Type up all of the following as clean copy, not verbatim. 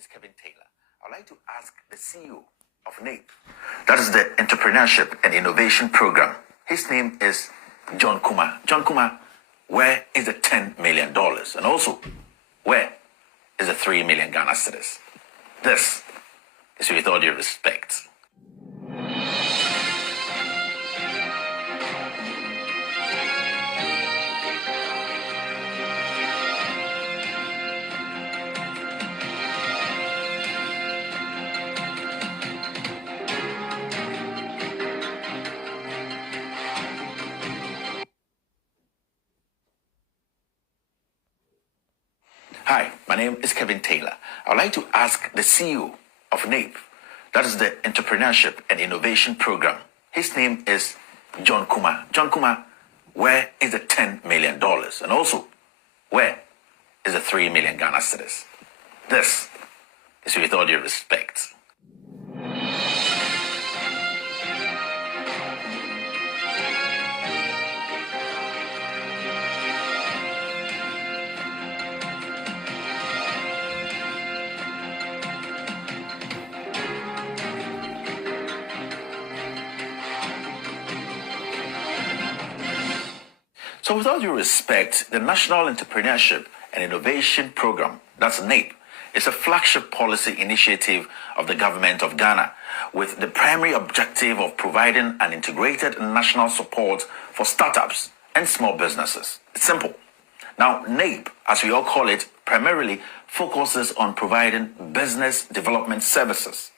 is Kevin Taylor. I'd like to ask the CEO of NAPE, that is the Entrepreneurship and Innovation Program. His name is John Kumah. John Kumah, where is the $10 million? And also, where is the 3 million Ghana cedis? This is with all due respect. Hi, my name is Kevin Taylor. I'd like to ask the CEO of NAPE, that is the Entrepreneurship and Innovation Program. His name is John Kumah. John Kumah, where is the $10 million? And also, where is the 3 million Ghana cedis? This is with all due respect. So with all due respect, the National Entrepreneurship and Innovation Program, that's NAPE, is a flagship policy initiative of the government of Ghana with the primary objective of providing an integrated national support for startups and small businesses. It's simple. Now, NAPE, as we all call it, primarily focuses on providing business development services,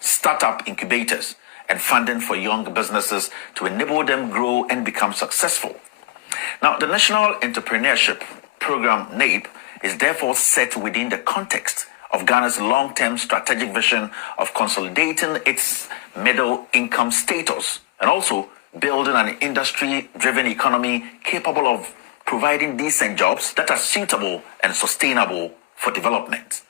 startup incubators, and funding for young businesses to enable them grow and become successful. Now, the National Entrepreneurship Program, NAPE, is therefore set within the context of Ghana's long-term strategic vision of consolidating its middle-income status and also building an industry-driven economy capable of providing decent jobs that are suitable and sustainable for development.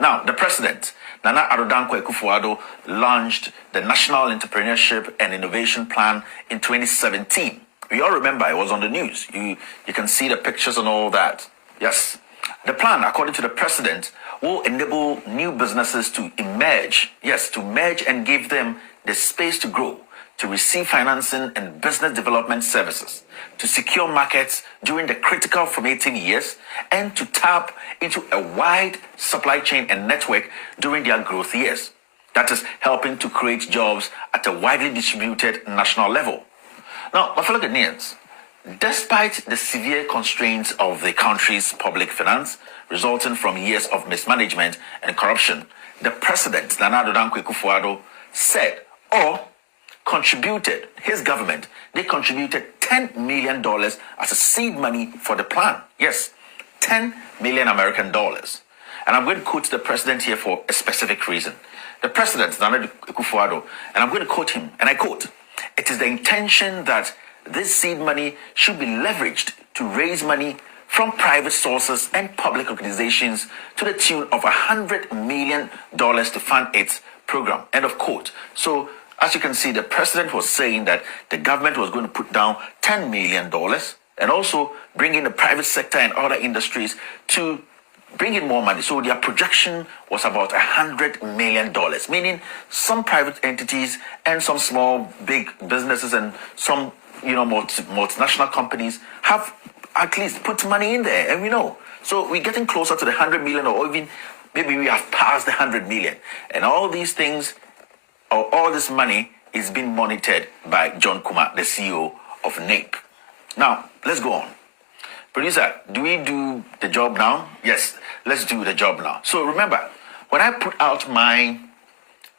Now, the President, Nana Addo Dankwa Akufo-Addo, launched the National Entrepreneurship and Innovation Plan in 2017. We all remember it was on the news. You can see the pictures and all that. Yes. The plan, according to the President, will enable new businesses to emerge. Yes, to merge and give them the space to grow, to receive financing and business development services, to secure markets during the critical formative years, and to tap into a wide supply chain and network during their growth years. That is helping to create jobs at a widely distributed national level. Now, my fellow Ghanaians, despite the severe constraints of the country's public finance resulting from years of mismanagement and corruption, the President, Nana Addo Dankwa Akufo-Addo, said or contributed, his government, they contributed $10 million as a seed money for the plan. Yes, 10 million American dollars. And I'm going to quote the President here for a specific reason. The President, Nana Akufo-Addo, and I'm going to quote him, and I quote, "It is the intention that this seed money should be leveraged to raise money from private sources and public organizations to the tune of $100 million to fund its program." End of quote. So, as you can see, the President was saying that the government was going to put down $10 million and also bring in the private sector and other industries to bring in more money. So their projection was about $100 million, meaning some private entities and some small, big businesses and some, multinational companies have at least put money in there, and we know. So we're getting closer to the 100 million, or even maybe we have passed the 100 million. And all these things, or all this money is being monitored by John Kumah, the CEO of NAPE. Now, let's go on. Producer, do we do the job now? Yes, let's do the job now. So remember, when I put out my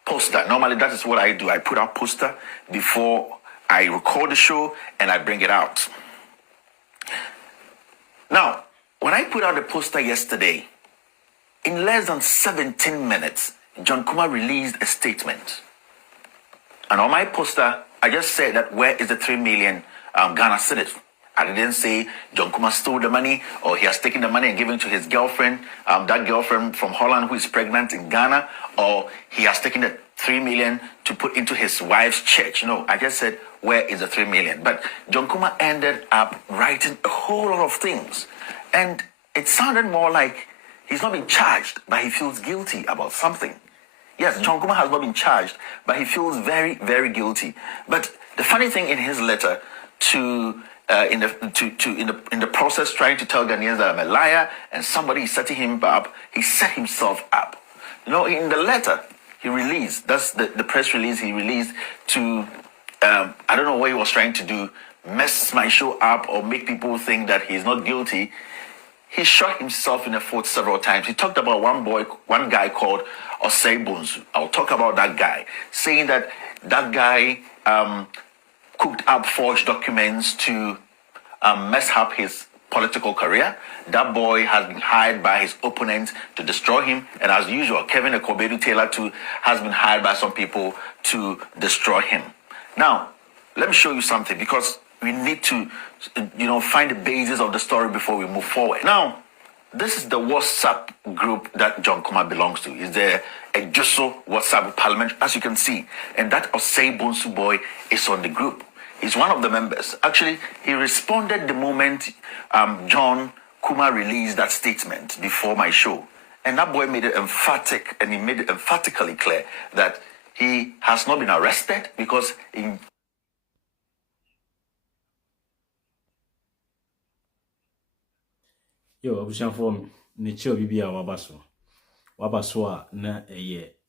poster, normally that is what I do. I put out poster before I record the show and I bring it out. Now, when I put out the poster yesterday, in less than 17 minutes, John Kumah released a statement. And on my poster, I just said that where is the 3 million Ghana cedis? I didn't say John Kumah stole the money or he has taken the money and given it to his girlfriend, that girlfriend from Holland who is pregnant in Ghana, or he has taken the 3 million to put into his wife's church. No, I just said, where is the 3 million? But John Kumah ended up writing a whole lot of things. And it sounded more like He's not been charged, but he feels guilty about something. Yes, John Kumah has not been charged, but he feels very, very guilty. But the funny thing in his letter in the process trying to tell Ghanaians that I'm a liar and somebody is setting him up, he set himself up. In the letter he released, that's the press release he released to, I don't know what he was trying to do, mess my show up or make people think that he's not guilty. He shot himself in the foot several times. He talked about one guy called Osei Bonsu. I'll talk about that guy, saying that guy cooked up forged documents to mess up his political career. That boy has been hired by his opponents to destroy him. And as usual, Kevin Ekobedu Taylor too has been hired by some people to destroy him. Now, let me show you something, because we need to, find the basis of the story before we move forward. Now, this is the WhatsApp group that John Kumah belongs to. Is there a Jusso WhatsApp Parliament, as you can see, and that Osei Bonsu boy is on the group. He's one of the members. Actually, he responded the moment John Kumah released that statement before my show, and that boy made it emphatic, and he made it emphatically clear that he has not been arrested because in Yo, abushan form ne che obi a wabaso a na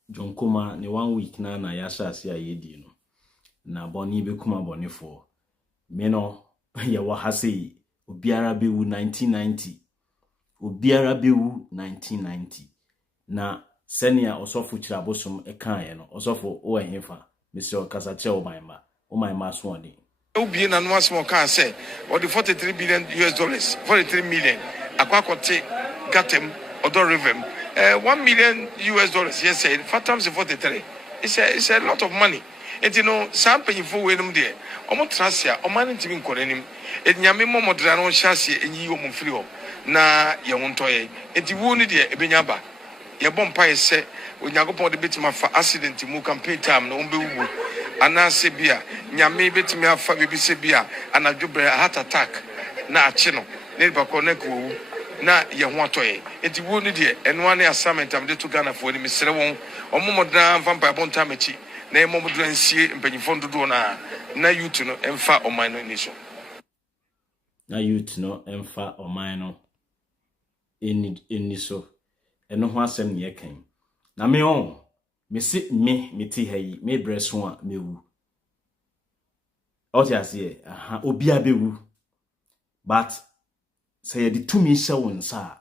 John Kumah ne 1 week na ya asase a yedi no na boni be kuma boni for me no ya wa hase obiara be wu 1990 obiara be wu 1990 na senia osofo kirabosom ekae no osofo o ehemfa Mr. Kasache o my ma so odi obi na no asmo kan say or the 43 billion US dollars 43 million akwakote gatem odo revem 1 million US dollars yes say 4 times 43 it's a lot of money. And some painful way them there. Omo trasia, omani ntimi nkorenim. Enyame momodra no hyase enyi omo firi ho. Na ye wontoye. Enti wo ni de ebenyaba. Ye bompa ye se Onyankopon de betima fa accident mu campaign time no ombewu. Ana se bia nyame betimi afa bebi se bia anadwobre heart attack na ache no. Ne ba ko na ko na ye ho atoye. Enti wo ni de eno ane assignment am de to Ghana for ni mesere won. Omo modra mfampa bonta mechi. Na momodransie mpanyifo dodo na youth no emfa oman no niso na youth no emfa oman no eniso eno ho asem ne yekan na me se me ti hayi me breso a mewu otiase obi abewu but say ye the tumi hye wonsa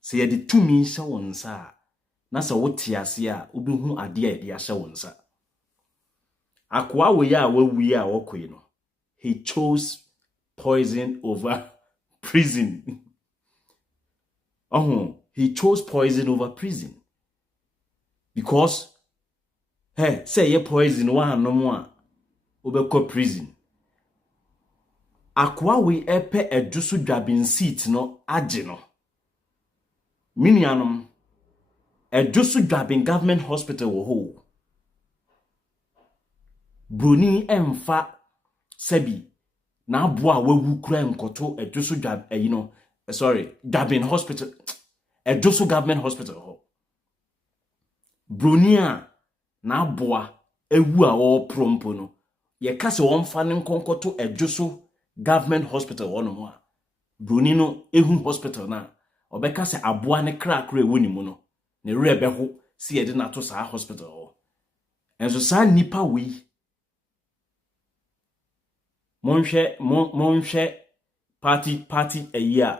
say ye the tumi hye wonsa na sa wote ase a obehu ade a de ahye wonsa akwa we ya wawu a wokoi no he chose poison over prison he chose poison over prison because say ye poison wa hanom a obekọ prison akwa we epe edusu dwabin seat no age no minianom edusu dwabin government hospital wo ho broni emfa sebi na aboa wawu kura nkoto edusu dwab dwabin hospital edusu government hospital ho broni a na aboa ewu a wo prompo no ye kase won fa ne nkonkoto edusu government hospital wo no a broni no ehu hospital na obeka se aboa ne krakra ewu ni mu no ne rebe ho si ye de na to sa hospital ho enso sa nipa we monhwe party a year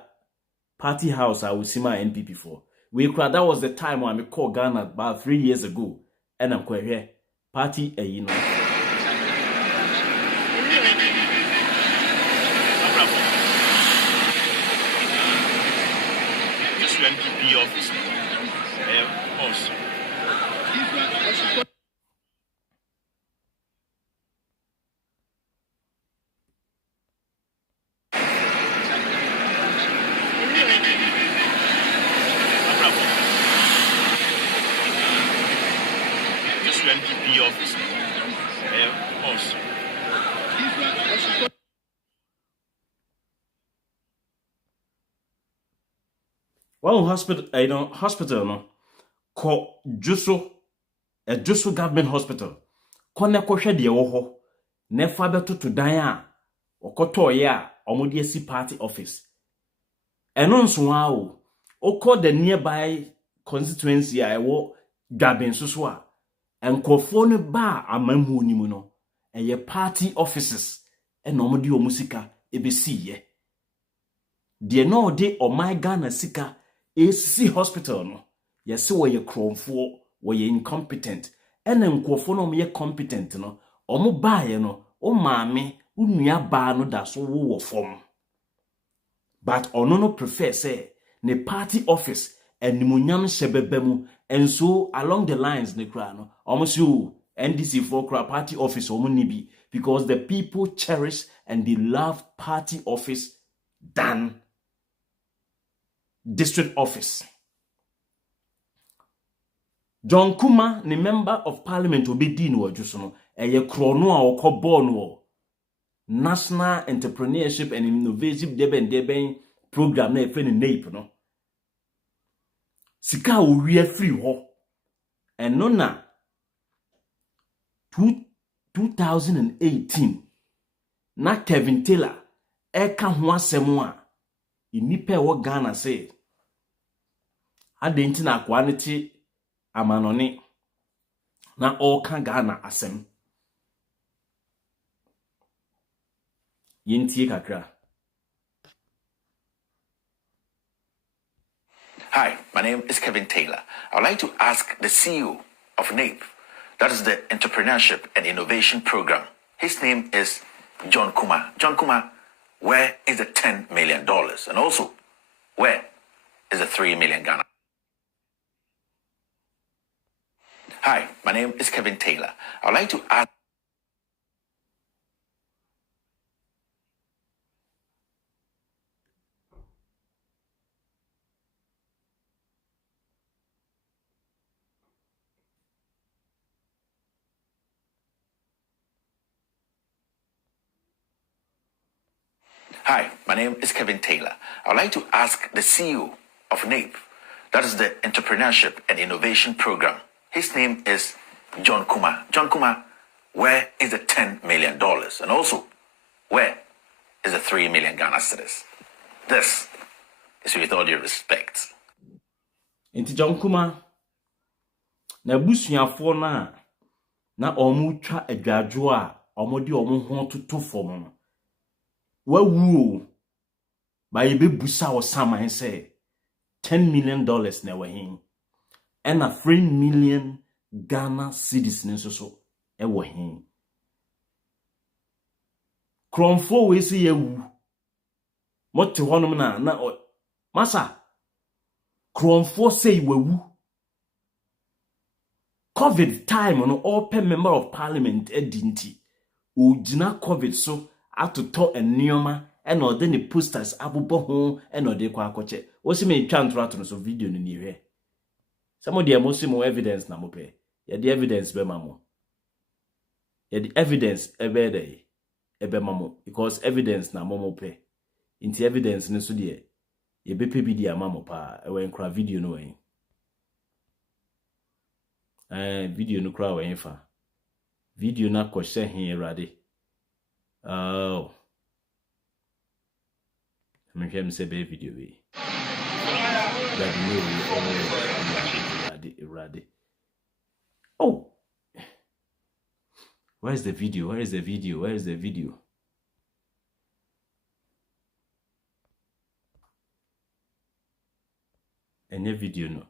party house I will see my NPP for that was the time when I called Ghana about 3 years ago and I'm quite here party a year just NPP office also NPP office also One hospital, hospital no ko Juso a Juso government hospital. Kone kwhwe de wo ho na fa beto to dan a okotoye a omode asi party office. Eno nso a o call the nearby constituency a ewo Gaben so a enkofo no ba amamu ni mu no eye party offices ena omode omusika ebesiye. De no de my Ghana sika AC hospital no yesi wo ye kromfo wo ye incompetent ena nkofo no ye competent no omo baaye no o maame unua baa no da so wo fom. But ono no prefer say ne party office animunyam shebebemu and so along the lines ne kra no omo si o NDC for kra party office omo ni bi because the people cherish and they love party office than district office. John Kumah, the member of parliament, will be dean or just no a chrono or coborn National Entrepreneurship and Innovative Deben program na friend nape no. Sika we free ho. And no na 2018 na Kevin Taylor eka ho asem a inipa wo Ghana say adenti na akwa ne amanone na all kan Ghana asem yentie kakra. Hi, my name is Kevin Taylor. I would like to ask the CEO of NAPE, that is the Entrepreneurship and Innovation Program. His name is John Kumah. John Kumah, where is the $10 million? And also, where is the 3 million Ghana? Hi, my name is Kevin Taylor. I would like to ask. Hi, my name is Kevin Taylor. I would like to ask the CEO of NAPE, that is the Entrepreneurship and Innovation Program. His name is John Kumah. John Kumah, where is the $10 million? And also, where is the 3 million Ghana cedis? This is with all due respect. Inti John Kumah na busuafo na omu twa adwadwo a omode omu ho toto fom no. Wawu ba yebe busa wo saman say $10 million na wahin and a 3 million Ghana cedis so e wahin kromfo we se yawu mote honom na masa kromfo say wawu COVID time no all per member of parliament edinti o gina COVID so atoto enioma e na ode ne posters abobo ho e na ode kwa akoche o si me twa ntorato no so video no ni hwe some of the mo evidence na mo pe ye the evidence be mamo ye the evidence ebe dey ebe mamo because evidence na mo pe inti evidence ne so de ye be pe bi di amamo pa e we nkra video no wen video no kra wen fa video na ko she hin erade. Oh, I'm going to say a video. Oh, where's the video? Where is the video? Where is the video? Any video no.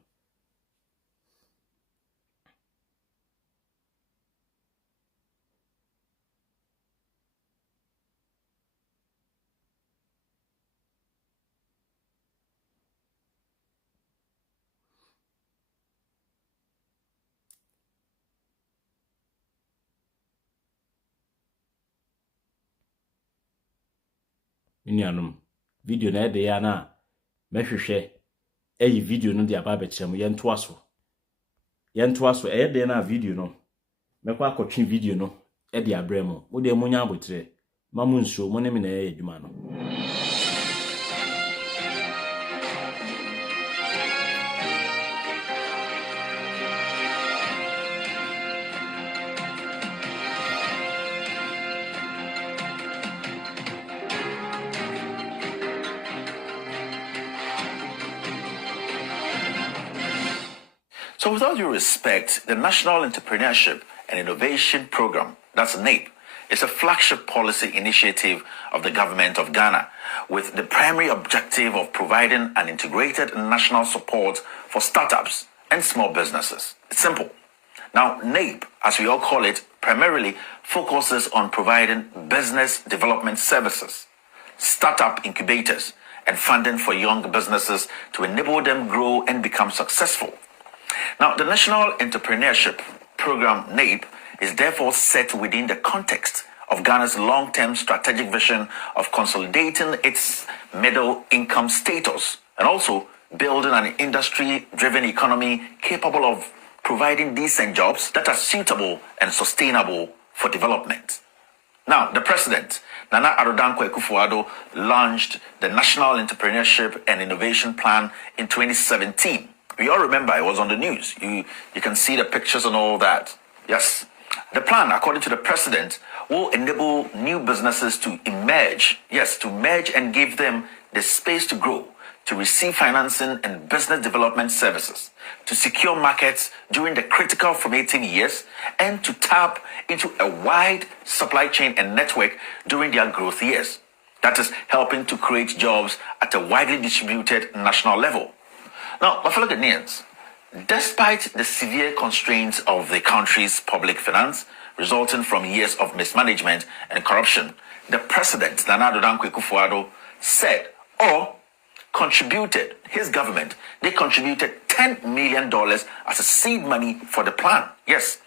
Inianum video na ede ya na mehwehwe eyi video no de aba bechem ye ntoaso ede na video no mekwa akotwe video no ede abremo wo de munya abotre mamu nso mo ne me na ye adwuma no So with all due respect, the National Entrepreneurship and Innovation Program, that's NAPE, is a flagship policy initiative of the government of Ghana with the primary objective of providing an integrated national support for startups and small businesses. It's simple. Now, NAPE, as we all call it, primarily focuses on providing business development services, startup incubators, and funding for young businesses to enable them grow and become successful. Now, the National Entrepreneurship Program, NAPE, is therefore set within the context of Ghana's long-term strategic vision of consolidating its middle-income status and also building an industry-driven economy capable of providing decent jobs that are suitable and sustainable for development. Now, the president, Nana Addo Dankwa Akufo-Addo, launched the National Entrepreneurship and Innovation Plan in 2017. We all remember it was on the news. You can see the pictures and all that. Yes. The plan, according to the president, will enable new businesses to emerge. Yes, to merge and give them the space to grow, to receive financing and business development services, to secure markets during the critical formative years, and to tap into a wide supply chain and network during their growth years. That is helping to create jobs at a widely distributed national level. Now, my fellow Ghanaians, despite the severe constraints of the country's public finance resulting from years of mismanagement and corruption, the president, Nana Addo Dankwa Akufo-Addo, said or contributed, his government, they contributed $10 million as a seed money for the plan. Yes,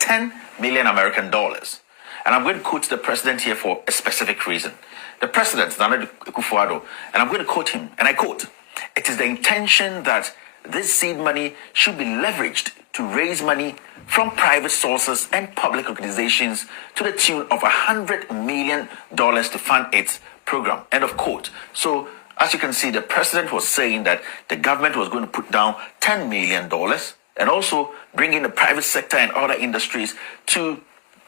10 million American dollars. And I'm going to quote the president here for a specific reason. The president, Nana Akufo-Addo, and I'm going to quote him, and I quote, "It is the intention that this seed money should be leveraged to raise money from private sources and public organizations to the tune of $100 million to fund its program." End of quote. So, as you can see, the president was saying that the government was going to put down $10 million and also bring in the private sector and other industries to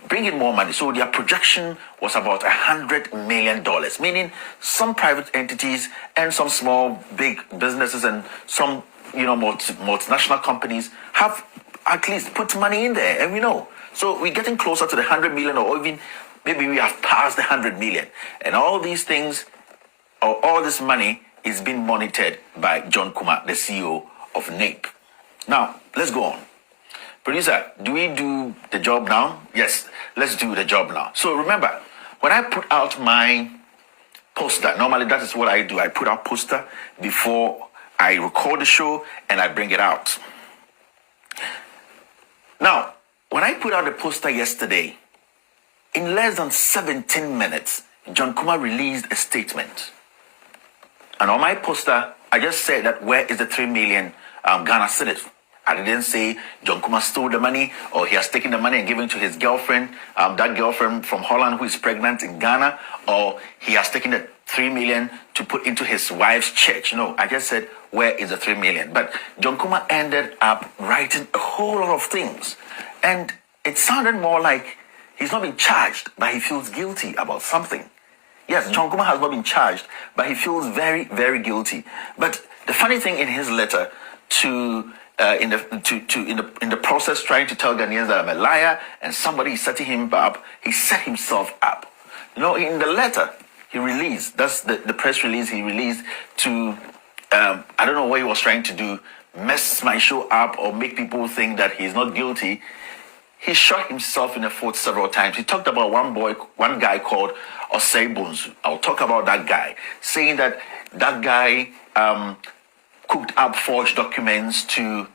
bring in more money. So their projection was about $100 million, meaning some private entities and some small, big businesses and some, multinational companies have at least put money in there, and we know. So we're getting closer to the 100 million, or even maybe we have passed the 100 million. And all these things, or all this money is being monitored by John Kumah, the CEO of NAPE. Now, let's go on. Producer, do we do the job now? Yes, let's do the job now. So remember, when I put out my poster, normally that is what I do. I put out poster before I record the show and I bring it out. Now, when I put out the poster yesterday, in less than 17 minutes, John Kumah released a statement. And on my poster, I just said that where is the 3 million Ghana cedis? I didn't say John Kumah stole the money or he has taken the money and given it to his girlfriend, that girlfriend from Holland who is pregnant in Ghana, or he has taken the 3 million to put into his wife's church. No, I just said, where is the 3 million? But John Kumah ended up writing a whole lot of things. And it sounded more like he's not been charged, but he feels guilty about something. Yes, John Kumah has not been charged, but he feels very, very guilty. But the funny thing in his letter in the process trying to tell Ghanaians that I'm a liar and somebody is setting him up, he set himself up. In the letter he released, that's the press release he released to, I don't know what he was trying to do, mess my show up or make people think that he's not guilty. He shot himself in the foot several times. He talked about one guy called Osei Bonsu. I'll talk about that guy, saying that guy cooked up forged documents to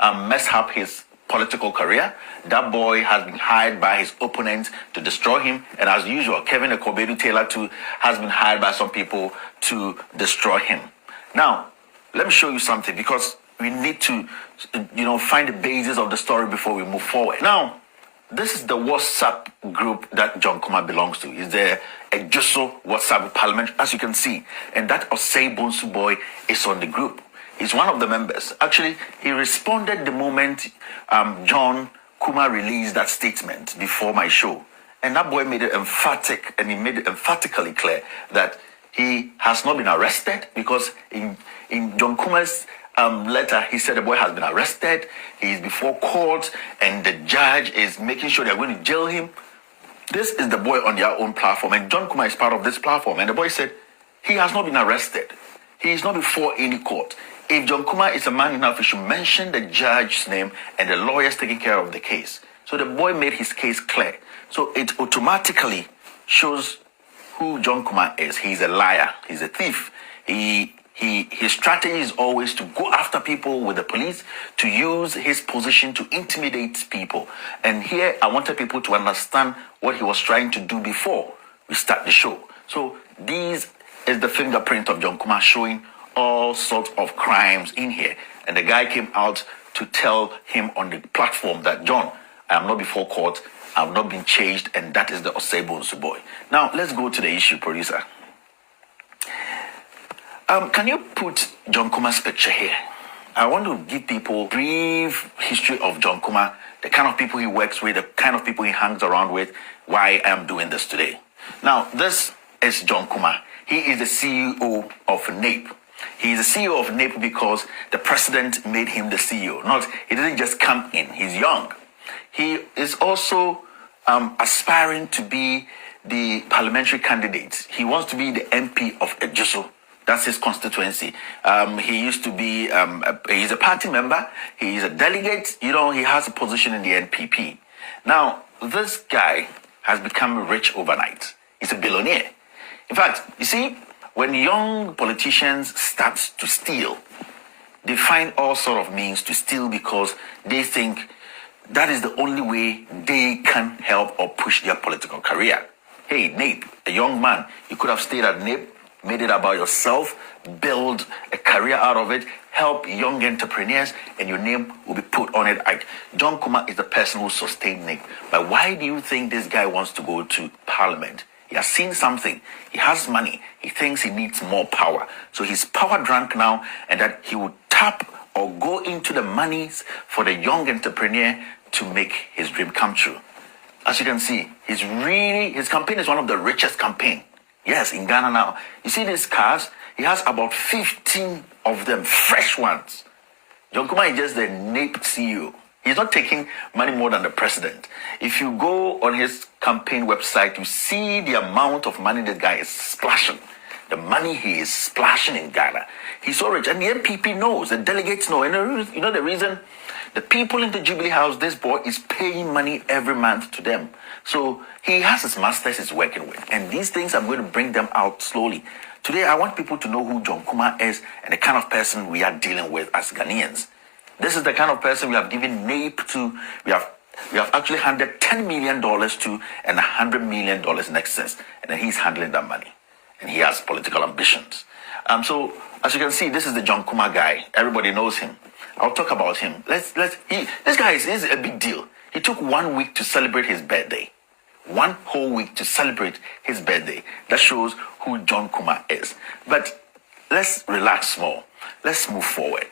mess up his political career. That boy has been hired by his opponents to destroy him. And as usual, Kevin Ekobedu Taylor too has been hired by some people to destroy him. Now, let me show you something, because we need to, find the basis of the story before we move forward. Now, this is the WhatsApp group that John Kumah belongs to. Is there a Jusso WhatsApp Parliament, as you can see. And that Osei Bonsu boy is on the group. He's one of the members. Actually, he responded the moment John Kumah released that statement before my show. And that boy made it emphatic, and he made it emphatically clear that he has not been arrested, because in John Kumah's letter, he said the boy has been arrested, he is before court, and the judge is making sure they're going to jail him. This is the boy on their own platform, and John Kumah is part of this platform. And the boy said he has not been arrested. He is not before any court. If John Kumah is a man enough, he should mention the judge's name and the lawyers taking care of the case. So the boy made his case clear. So it automatically shows who John Kumah is. He's a liar. He's a thief. His strategy is always to go after people with the police, to use his position to intimidate people. And here I wanted people to understand what he was trying to do before we start the show. So this is the fingerprint of John Kumah showing all sorts of crimes in here. And the guy came out to tell him on the platform that, John, I am not before court, I have not been changed, and that is the Osebonsu boy. Now, let's go to the issue, producer. Can you put John Kumah's picture here? I want to give people a brief history of John Kumah, the kind of people he works with, the kind of people he hangs around with, why I am doing this today. Now, this is John Kumah. He is the CEO of NAPE. He is the CEO of NAPE because the president made him the CEO. He didn't just come in. He's young. He is also aspiring to be the parliamentary candidate. He wants to be the MP of Ejiso. That's his constituency. He used to be, he's a party member. He's a delegate. He has a position in the NPP. Now, this guy has become rich overnight. He's a billionaire. In fact, you see, when young politicians start to steal, they find all sort of means to steal because they think that is the only way they can help or push their political career. Hey, NAPE, a young man, you could have stayed at NAPE, made it about yourself, build a career out of it, help young entrepreneurs, and your name will be put on it. John Kumah is the person who sustained NAPE. But why do you think this guy wants to go to parliament? He has seen something. He has money. He thinks he needs more power. So he's power drunk now, and that he would tap or go into the monies for the young entrepreneur to make his dream come true. As you can see, his campaign is one of the richest campaigns. Yes, in Ghana now. You see these cars? He has about 15 of them, fresh ones. John Kumah is just the NAPE CEO. He's not taking money more than the president. If you go on his campaign website, you see the amount of money this guy is splashing. The money he is splashing in Ghana. He's so rich. And the MPP knows, the delegates know. And you know the reason? The people in the Jubilee House, this boy is paying money every month to them. So he has his masters he's working with. And these things, I'm going to bring them out slowly. Today, I want people to know who John Kumah is and the kind of person we are dealing with as Ghanaians. This is the kind of person we have given NAPE to. We have actually handed $10 million to and $100 million in excess. And then he's handling that money. And he has political ambitions. So, as you can see, this is the John Kumah guy. Everybody knows him. I'll talk about him. This guy is a big deal. He took 1 week to celebrate his birthday. 1 whole week to celebrate his birthday. That shows who John Kumah is. But let's relax more. Let's move forward.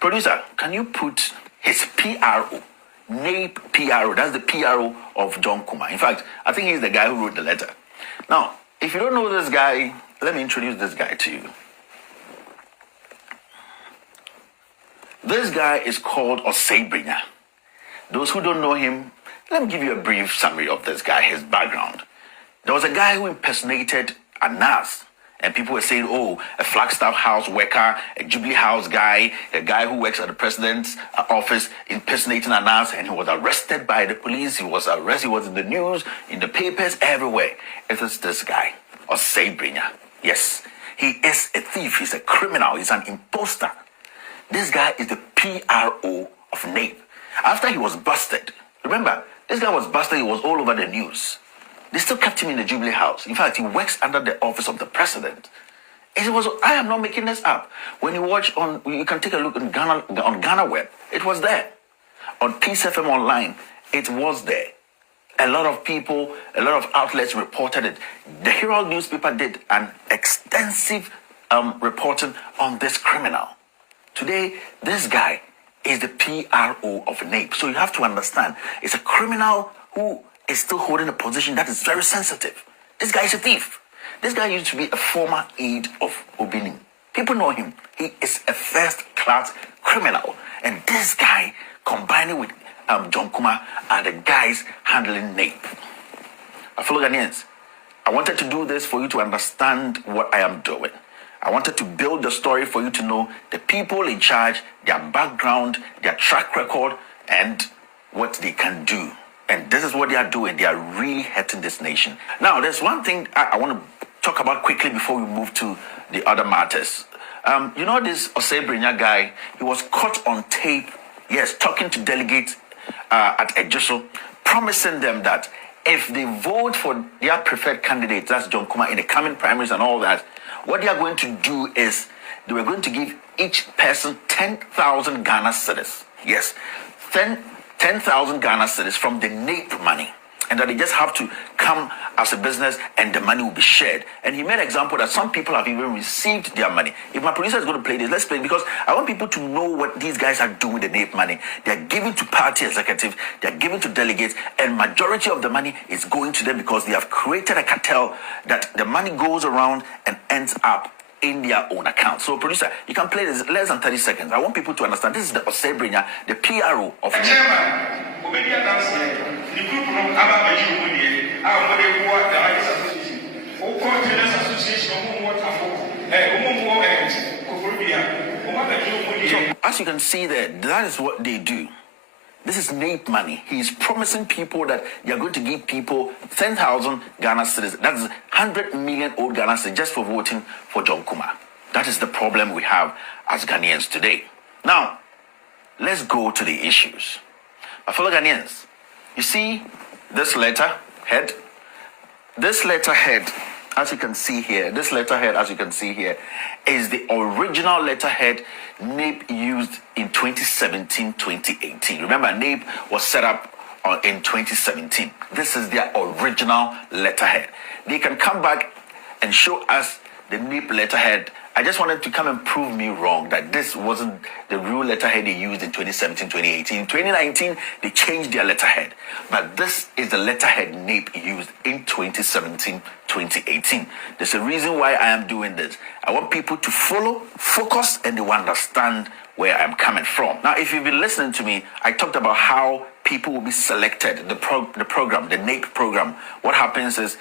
Producer, can you put his PRO, NAPE PRO, that's the PRO of John Kumah. In fact, I think he's the guy who wrote the letter. Now, if you don't know this guy, let me introduce this guy to you. This guy is called Osebonsu. Those who don't know him, let me give you a brief summary of this guy, his background. There was a guy who impersonated a nurse. And people were saying, oh, a Flagstaff House worker, a Jubilee House guy, a guy who works at the president's office impersonating a nurse, and he was arrested by the police. He was arrested. He was in the news, in the papers, everywhere. It is this guy, Osebonsu. Yes, he is a thief. He's a criminal. He's an imposter. This guy is the PRO of NAPE. After he was busted, remember, this guy was busted. He was all over the news. They still kept him in the Jubilee House. In fact, he works under the office of the president. I am not making this up. When you watch you can take a look on Ghana Web. It was there. On Peace FM Online, it was there. A lot of people, a lot of outlets reported it. The Herald newspaper did an extensive reporting on this criminal. Today, this guy is the PRO of NAPE. So you have to understand, it's a criminal who is still holding a position that is very sensitive. This guy is a thief. This guy used to be a former aide of Obinin. People know him. He is a first-class criminal. And this guy, combined with John Kumah, are the guys handling NAPE. Fellow Ghanaians, I wanted to do this for you to understand what I am doing. I wanted to build the story for you to know the people in charge, their background, their track record, and what they can do. And this is what they are doing. They are really hurting this nation. Now, there's one thing I want to talk about quickly before we move to the other matters. You know this Osebrinya guy, he was caught on tape, yes, talking to delegates at Ejiso, promising them that if they vote for their preferred candidate, that's John Kumah, in the coming primaries and all that, what they are going to do is they were going to give each person 10,000 Ghana cedis. Yes, 10,000 Ghana cedis from the NAPE money. And that they just have to come as a business and the money will be shared. And he made an example that some people have even received their money. If my producer is going to play this, let's play it, because I want people to know what these guys are doing with the NAPE money. They're giving to party executives, they're giving to delegates, and majority of the money is going to them because they have created a cartel that the money goes around and ends up in their own account. So producer, you can play this less than 30 seconds. I want people to understand this is the Osebrinya, the PRO of Chairman, Obedia dance the group from Ababaji Omudi, our Mode War, the Rights Association, or Continents Association of Water, Umumo and Koforbia, Omabaji. So as you can see there, that is what they do. This is NAPE money. He's promising people that you're going to give people 10,000 Ghana cedis. That's 100 million old Ghana cedis just for voting for John Kumah. That is the problem we have as Ghanaians today. Now, let's go to the issues. My fellow Ghanaians, you see this letterhead? This letterhead, as you can see here, is the original letterhead NAPE used in 2017-2018. Remember, NAPE was set up in 2017. This is their original letterhead. They can come back and show us the NAPE letterhead. I just wanted to come and prove me wrong that this wasn't the real letterhead they used in 2017-2018. In 2019, they changed their letterhead. But this is the letterhead NAPE used in 2017-2018. There's a reason why I am doing this. I want people to follow, focus, and they will understand where I'm coming from. Now, if you've been listening to me, I talked about how people will be selected, the program, the NAPE program. What happens is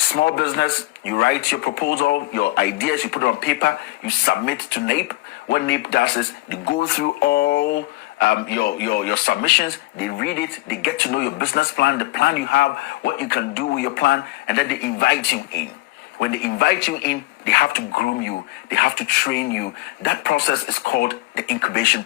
small business, you write your proposal, your ideas, you put it on paper, you submit to NAPE. What NAPE does is they go through all your submissions, they read it, they get to know your business plan, the plan you have, what you can do with your plan, and then they invite you in. When they invite you in, they have to groom you, they have to train you. That process is called the incubation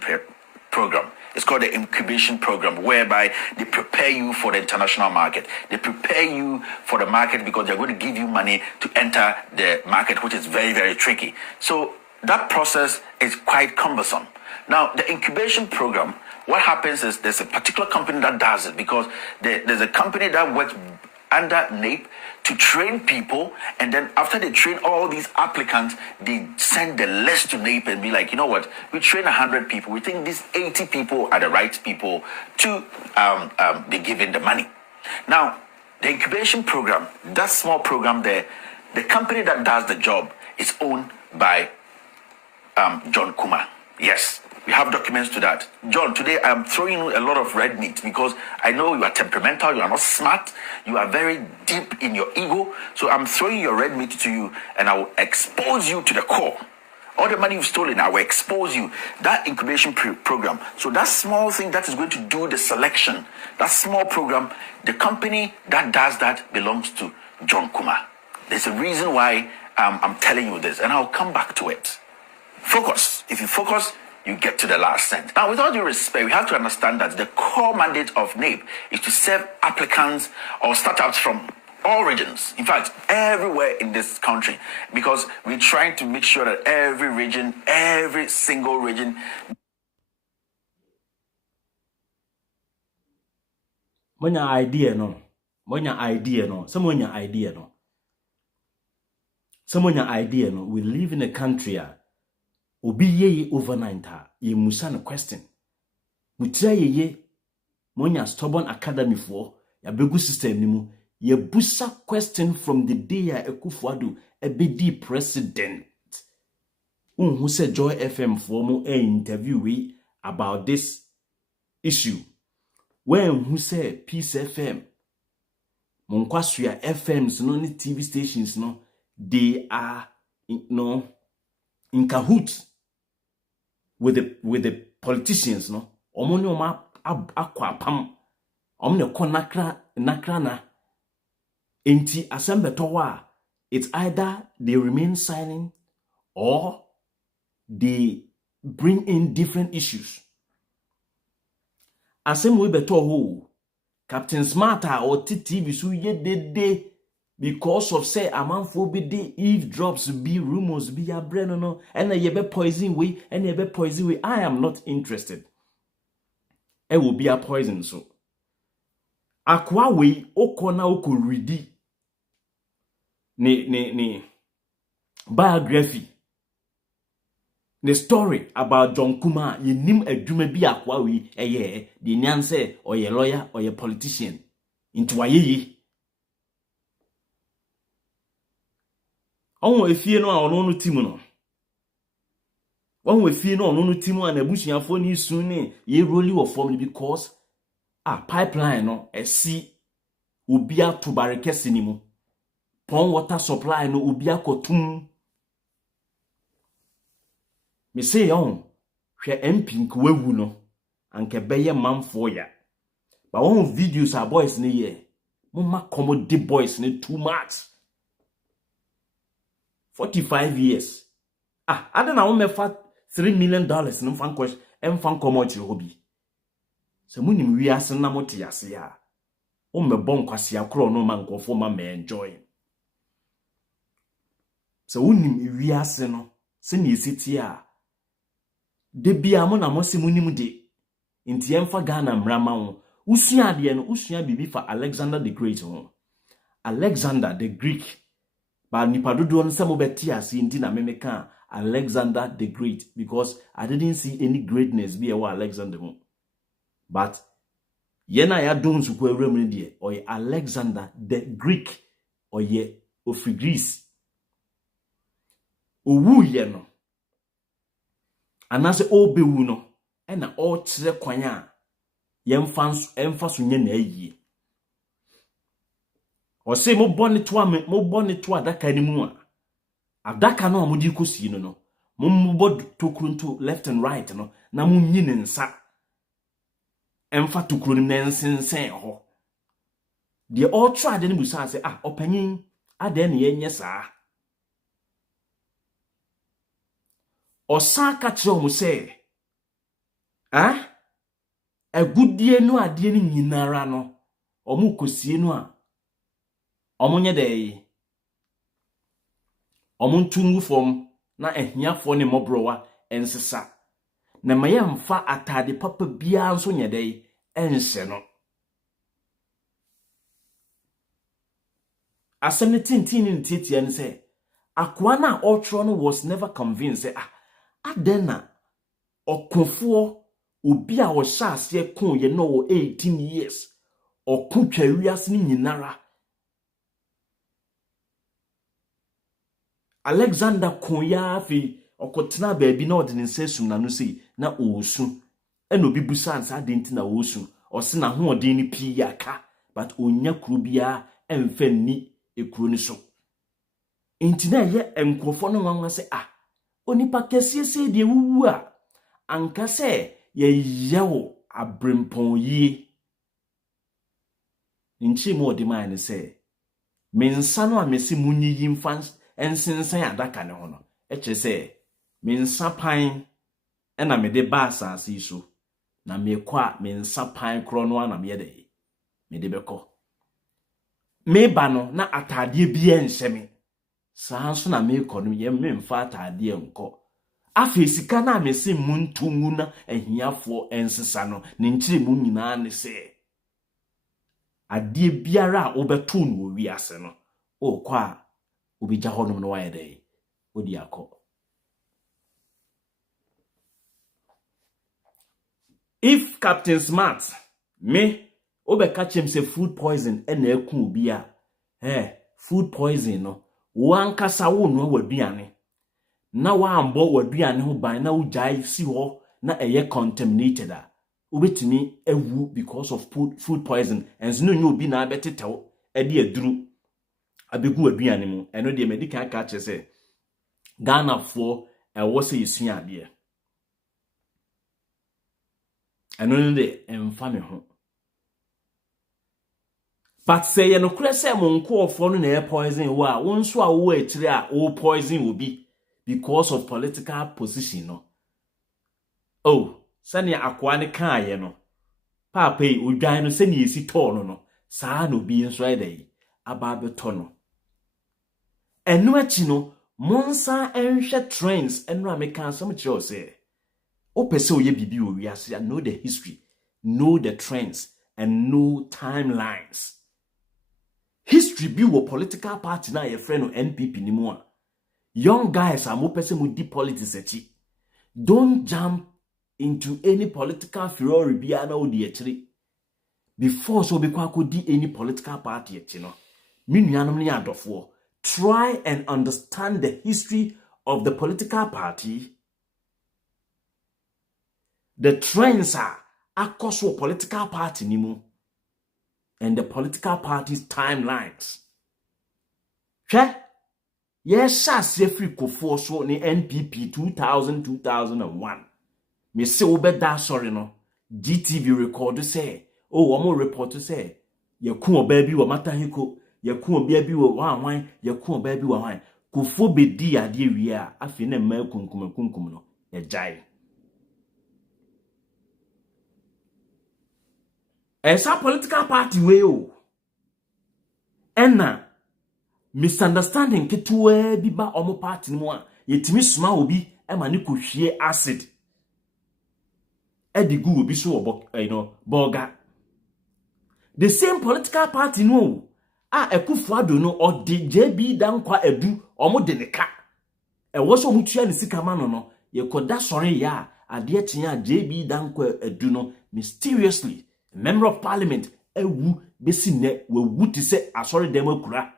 program. It's called the incubation program, whereby they prepare you for the international market. They prepare you for the market because they're going to give you money to enter the market, which is very, very tricky. So that process is quite cumbersome. Now, the incubation program, what happens is there's a particular company that does it because there's a company that works under NAPE to train people, and then after they train all these applicants, they send the list to NAPE and be like, you know what, we train 100 people. We think these 80 people are the right people to be given the money. Now, the incubation program, that small program there, the company that does the job is owned by John Kumah. Yes, we have documents to that. John, today I'm throwing you a lot of red meat because I know you are temperamental, you are not smart, you are very deep in your ego. So I'm throwing your red meat to you and I will expose you to the core. All the money you've stolen, I will expose you. That incubation program. So that small thing that is going to do the selection, that small program, the company that does that belongs to John Kumah. There's a reason why I'm telling you this, and I'll come back to it. Focus. If you focus, you get to the last cent. Now, with all due respect, we have to understand that the core mandate of NAPE is to serve applicants or startups from all regions. In fact, everywhere in this country, because we're trying to make sure that every region, every single region. Monya idea no. Someone idea no. We live in a country obi ye overnight ye musa no question. Mutia ye monya stubborn academy for ya begu system ni mu ye busa question from the day Akufo-Addo ebedi president. Who said Joy FM for mu interview we about this issue. When who said Peace FM, Monkwasua FMs, no TV stations, no, they are in cahoots with the politicians, no. Omoni oma akwa pam. Omne ko nakra na. Enti asembeto wa, it's either they remain silent or they bring in different issues. Asem we beto ho Captain Smarter or TV so ye de because of say amanfo be de eavesdrops be rumors be a brain no and ye be poison we and ye be poison we. I am not interested. It will be a poison so. Akwa we okona oko ready ne biography. The story about John Kumah, ye nim adwuma bi akwa we eye the nyanse or ye lawyer or ye politician into waye. Onwo efie no a ono no timu no. Onwo efie no ono no timu a na busuafo ni sun ne ye roli wo form because pipeline no esi obi atubare kese ni mu. Pon water supply no obi akotum. Me say on hwe MP nkwewu no anke beye manfo ya. But one videos are boys ne ye. Mama commode boys ne too much. 45 years. I don't know mefa $3 million no fan question em fan commode hobby. Se munim wi ase na mote ase ya. O me bon kwase akro no man nkofo ma me enjoy. Se unim wi ase no se ne esiti a de bia mo na mo se munim de nti emfa Ghana mrama wo usua de no usua bibi fa Alexander the Great ho. Alexander the Greek ba nipa dodo no se mo beti ase nti na memeka Alexander the Great because I didn't see any greatness be a Alexander ho. But yena ya don su ko awram ne de oye Alexander the Greek oye ofi Greece owu ye no anase obewu no ena o kire kwan a yemfa so nye na ayi o se mo bone to adaka ni mu a adaka no amudi kosi no mo bod tokrunto left and right no na mo nyi ne nsa emfa tokru ni nensensen ho de o try de ni busa se opanyin ade na yenye saa Osaka kire omo se agudie no ade ni nyinara no omo kosie no a omo nye dey omo ntungu fom na ehiafo ne mobrowa ensesa na mayamfa atade papa bia nso nye dey ense no asem tintin ni titia ni se akwa na otro no was never convinced adena okofo obi a wo sha ase kon ye no 18 years okutwa wiase ni nyinara Alexander Konya fi okotena baabi na ode ne nsesum na no sei na osu ena obi busa ansa adenti na osu ose na ho ode ni pi yaka but onya kuro bia emfa ni ekuro ni so entina ye enkofo no nwanwa se onipa kesiese de wuwu a anka se ye yewo abrempon yi nchi mo de man se mensa no amesi munyi yimfa ensensen adaka ne ho no eche se mensa pan ena me de ba asase so na me kwa mensa pan kro no na me de me de beko me ba no na atade bia enhye me saa so na me kono ye memfa atade enko afi sika na amesi muntungu na ahiafo ensesa no ne nkyire mu nyina ne se ade biara a obeto no wi ase no o kwa obi ja honom no waye dey odi akọ. If Captain Smart me obeka chem say food poison e na eku obi a food poison no wankasa wo no waduane na wa ambo waduane ho ban na ujai si ho na eye contaminated a ubetimi ewu because of food poison and no nyu obi na abetetew e de aduru abegu aduane mu eno de medical ka che se Ghana for ewo se yesua ade eno ne de emfa me ho but say ye no kure say mo nkoofo no na e poison wo a won so a wo akire a wo poison obi because of political position no oh sani akwa ne kan ye no papa yi odwan no sani esi to no saa no bi nso edai aba beto no enu achi no monsa enhwe trends enu ameka asem kire o say opese oye bibi o wiase know the history, know the trends and know timelines. History bi wo political party na ye friend no NPP ni mu a young guys are mo pese mo di politics echi. Don't jump into any political furor bia na odi echiri before so be kwa di any political party echi no me nuanom ne adofo. Try and understand the history of the political party, the trends are across a political party ni mu, and the political party's timelines. Yes, free kofo so ni NPP 2001. Me se obeda sorry no. GTV record say, oh, omo report say, ye ku oba bi wo matahiko, ye ku oba bi wo wanwan, ye ku oba bi wo wan. Kofo bedi ade wie a afi na ma kunkum no, e jai. Esa political party we o. Enna misunderstanding ketuwa bi ba omo party ni mu a yetimi suma obi e ma ne kohwie acid edigu obi so boga. The same political party no a Ekufuado no or the JB dankwa edu omo de ne ka e wo so mutua ne sika ma no yekoda sori ya ade tia JB dankwa edu no mysteriously member of parliament ewu besi ne wewu ti se asori dem akura.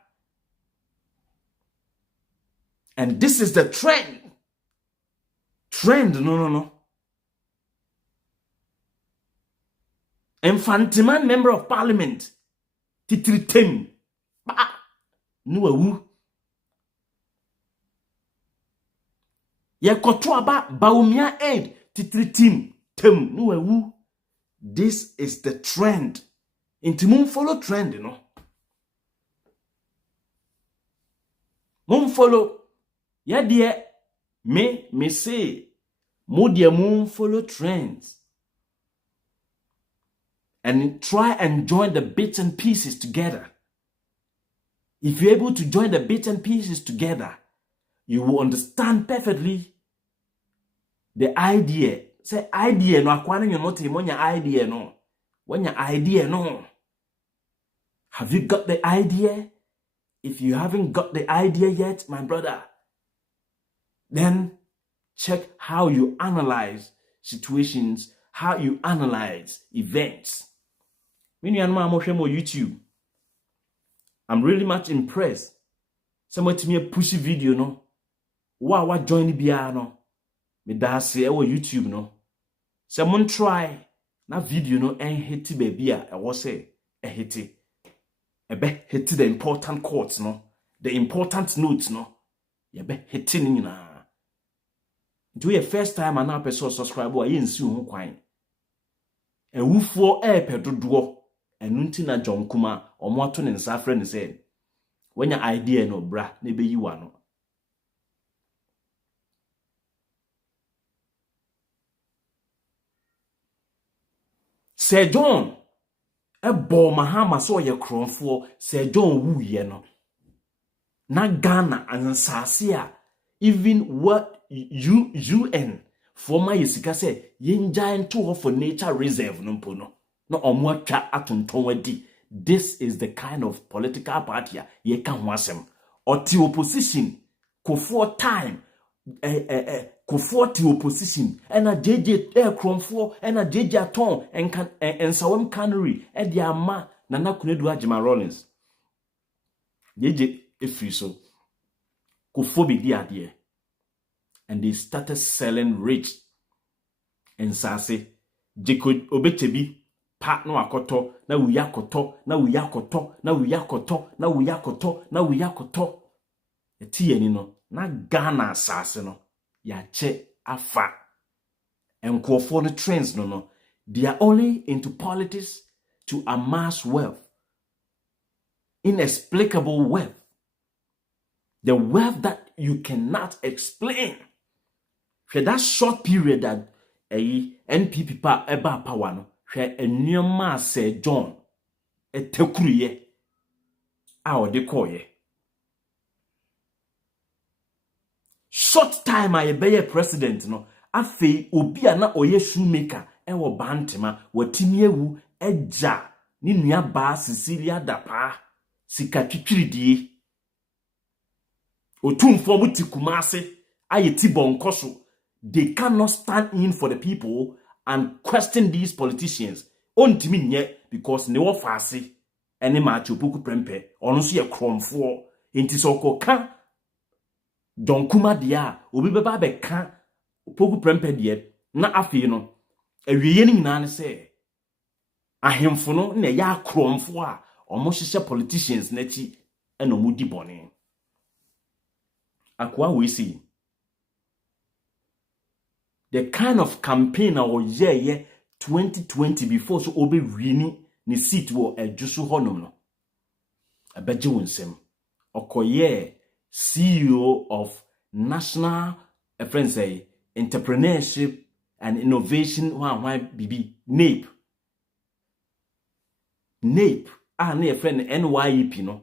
And this is the trend. No. Infantiman member of parliament. Titritem. Nuawu. Ye koto aba baumia aid. Titritim. Tem. Nuawu. This is the trend. Inti follow trend, Mum follow. Yeah, dear, me say, mo dear moon follow trends and try and join the bits and pieces together. If you're able to join the bits and pieces together, you will understand perfectly the idea. Say idea no akwane you not when your idea no. When your idea no. Have you got the idea? If you haven't got the idea yet, my brother, then check how you analyze situations, how you analyze events. When you're on YouTube, I'm really much impressed. Someone to me a pushy video, no? What join the piano? Me da say our YouTube, no? Someone try na video no and hit baby I was say a hit it. A be hit the important chords, no? The important notes, no? You be hitting na. Do your first time an person subscribe or yin si ho kwan. E wufo pedodo enunti na John Kumah omo ato ne nsa friend say when your idea no bra na be yi wa no. Sir John bo Mahama so ye kronfo Sir John wu ye no. Na Ghana ansase a even what UN former yesika say yenja into for nature reserve no mpo no na omo atwa atonton wadi. This is the kind of political party ye kan ho asem oti opposition kofo time kofo ti opposition ena JJ kromfo ena JJ aton ensawam cannery e dia ma Nana Kunedu Ajima Rollins JJ efri so kofo bi di ade and they started selling rich. And sase, Jacob Obetebi, part no akoto, na uyakoto, na uyakoto, na uyakoto, na uyakoto, na uyakoto. Eti no, na Ghana sase no, ya che afa. And for the trends no, they are only into politics to amass wealth. Inexplicable wealth. The wealth that you cannot explain. For that short period that NPP pa eba power no, hwe enyoma se John etekruye a ode koye. Short time I be president no, afi obi a na oye shoemaker ewo bantema watimi ewu eja ni nua ba Cecilia dapa sika twitwiridie otumfo muti kumase ayeti bonkoso. They cannot stand in for the people and question these politicians. Ontimi nye because ne wo faase ene ma chopoku prempe ono so ye kromfo enti so koka John Kumah dia obi beba be ka poku prempe die na afi no awiye ni nyina ne se ahemfo no na ya kromfo a omo hihye politicians na chi ena omo di bone akwa we see the kind of campaign or year 2020 before so obe wini ni seat wo ejusu honom no abeje wonsem okoye CEO of National friends say Entrepreneurship and Innovation why BB NAPE na your friend NYEP no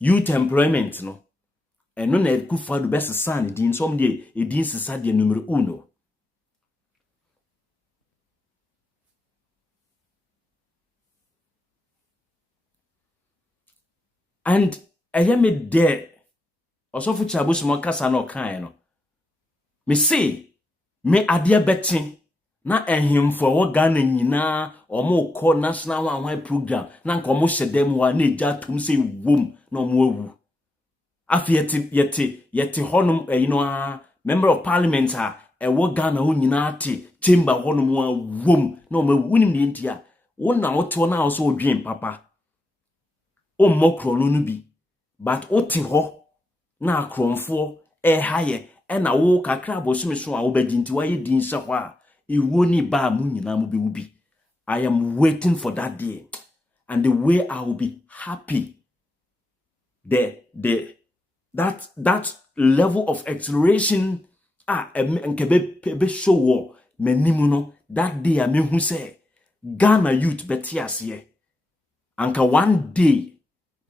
Youth Employment no eno na ekufa do best san din som de edin sesa de numero 1 and me there osofu chabusu mo kasa na okan no me say me ade betin na ehimfo wo Ghana nyina omo ko national one program na nka omo hyedem wa na eja tum say wom na omo awu afi yeti honum member of parliament ha ewo Ghana ho nyina ate chamber honum wa wom na omo awu nim ne ntia wo na woto na so odwen papa o mokro no no bi but oti ho na akromfo haye na wo kakra bosumi so a wo baginti wa yedin se ho a ewo ni ba mu nyina mu be wubi. I am waiting for that day and the way I will be happy that level of acceleration nkebe be show menimu no that day me hu say Ghana youth betiase anka one day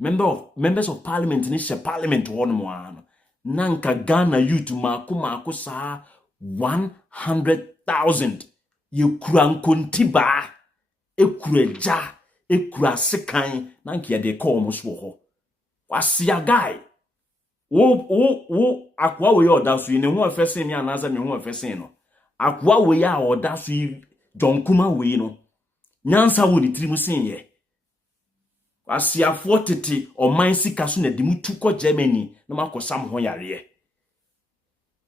members of parliament ni she parliament one mo ano nanka Ghana youth mako sa 100,000 yekura nkontiba ekura ja ekura sekan nanka de call mo so ho wasia guy wo akwa we oda so ne ho afese ni anaza me ho afese no akwa we ya oda so John Kumah we no nyansa wo ni tirimu sin ye asiafo tete oman sika so na dimutu ko Germany na makosam ho yare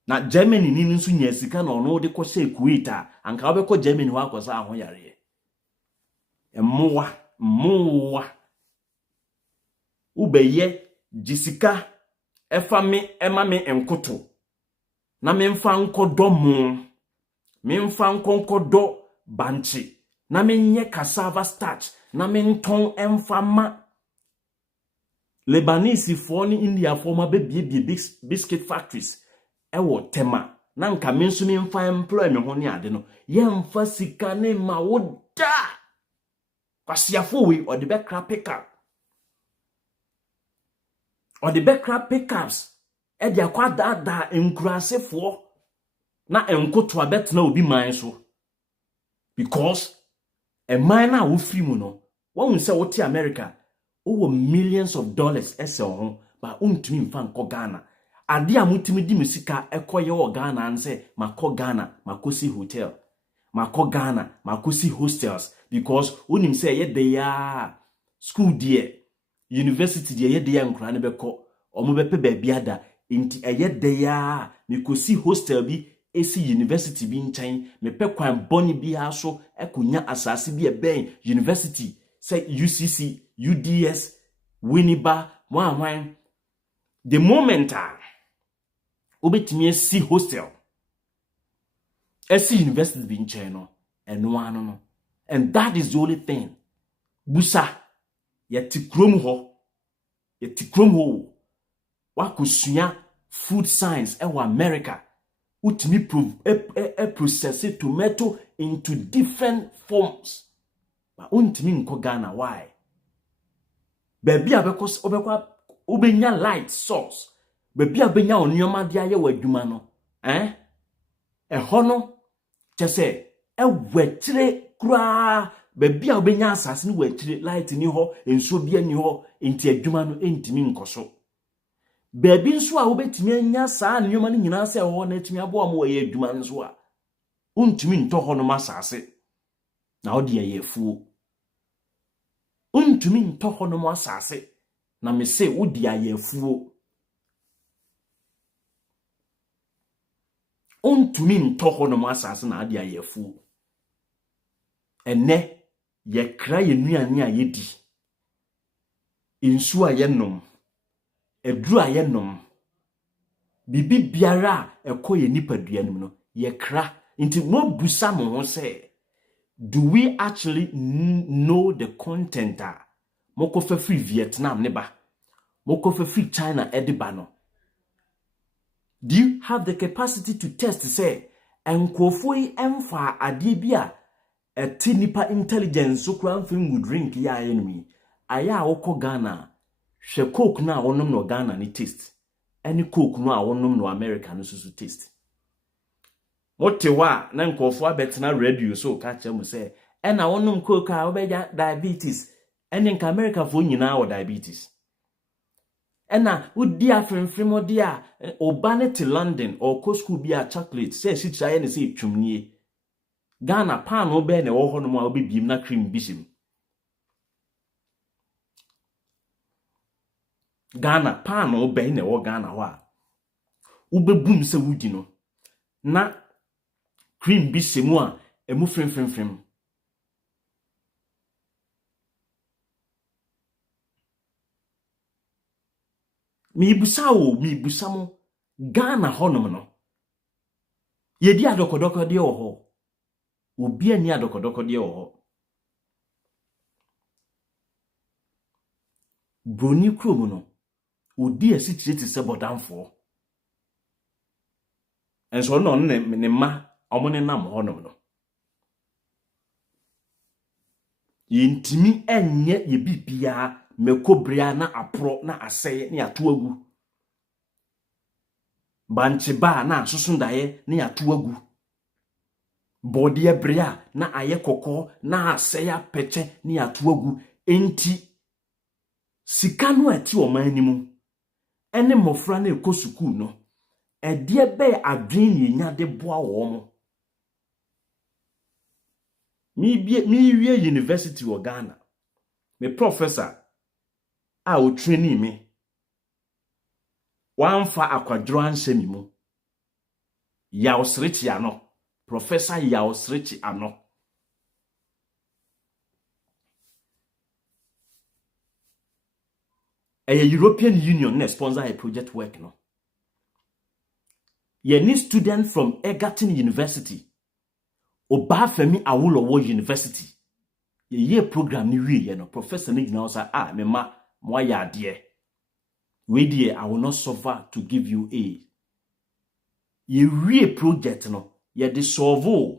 na Germany ni nso nya sika na ono de ko se Kuwait anka obekọ Germany wa akosa ho yare emmoa ubeye jisika efame emame enkoto na memfa nkodo mu memfa nkonkodo banchi na menye cassava starch na menton emfama Lebanese for ni India for ma bebie biscuit factories ewo tema na nka menso memfa employ me ho ne ade no yemfa sika ne ma woda kwasiafo we or the backra pickup or the backra pickups e dia kwa da enkurasefo na enkoto abetna obi man so because a man a wo free mu no won say wo ti America over millions of dollars esel ho ba untumi mfa nko Ghana ade a mutumi di musika ekoye wo Ghana anse makọ Ghana makosi hotel makọ Ghana makosi hostels because unim say ye dey ya school there university there ye dey nkura ne beko omo bepe ba biada inti eyede ya me kosi hostel bi esi university bi nchen me pe kwan boni bi ha so ekonya asase bi ben university say UCC UDS Winneba wan the moment obetimi esi hostel esi university bi nchen no eno ano no, and that is the only thing busa yeti krom ho wakosua food science ewa America utimi process tomato into different forms but untimi nko Ghana. Why? Baby abekos obekwa ubenya light source baby abenya onioma de aye wadwuma no eho no chese ewetire kura baby obenya asase ni wetire light ni ho enso bia ni ho enti adwuma no entimi nkoso baby nso a obetimi anya saa onioma ni nyina se ho na etimi abo am waye adwuma nso a untimi nto ho no masase na odi aye fuo untumi nto ho no asase na me se wodi ayafuo untumi nto ho no asase na adi ayafuo enne ye kra ye nuane a yedi insu a ye nom eduru a ye nom bibi biara ekoye nipadua nim no ye kra nti mo busa mo ho se do we actually know the content mokofa free Vietnam neba mokofa free China ediba no? Do you have the capacity to test say enkofo yi emfa ade bia eti nipa intelligence so kura mfin good drink ya enemy aya woko Ghana hwe coke na wonom no Ghana ni taste any coke no a wonom no America no so taste motewa na nkofo abetena radio so ka chem say ena wonom coke a obeja diabetes ene nka America fo nyina wo diabetes ena udi afremfrem odi a obane to London or co school bi a chocolate say si try ne say twumnie Ghana pan obe na wo ho no ma obebiem na cream bisim Ghana pan obe na wo Ghana ho a ubebum se wudi no na cream bisemu a emu frem mi busa mo Ghana honom no yedi adokodoko de oho obi ani adokodoko de oho broni krom no odi asikyire ti se bodamfo enso no ne ma omone nam honom no yintimi enye ye bibia mekobria na apro na aseye na yato agu banche ba na asosundaye na yato agu body bria na aye kokko na aseye peche na yato agu enti sika no ati o manimu ene mofra na ekosuku no edie be adwen ye nya de boa wo mo mi wie university wo Ghana me professor a o training me wanfa akwadro anse mi mu ya osrechi ano professor ya osrechi ano European Union na sponsor a project work no ye ni student from Egerton University Obafemi Awolowo University ye program ni wie no professor ni gina osa me ma mo ya ade we die I will not suffer to give you aid ye wie project no ye de solve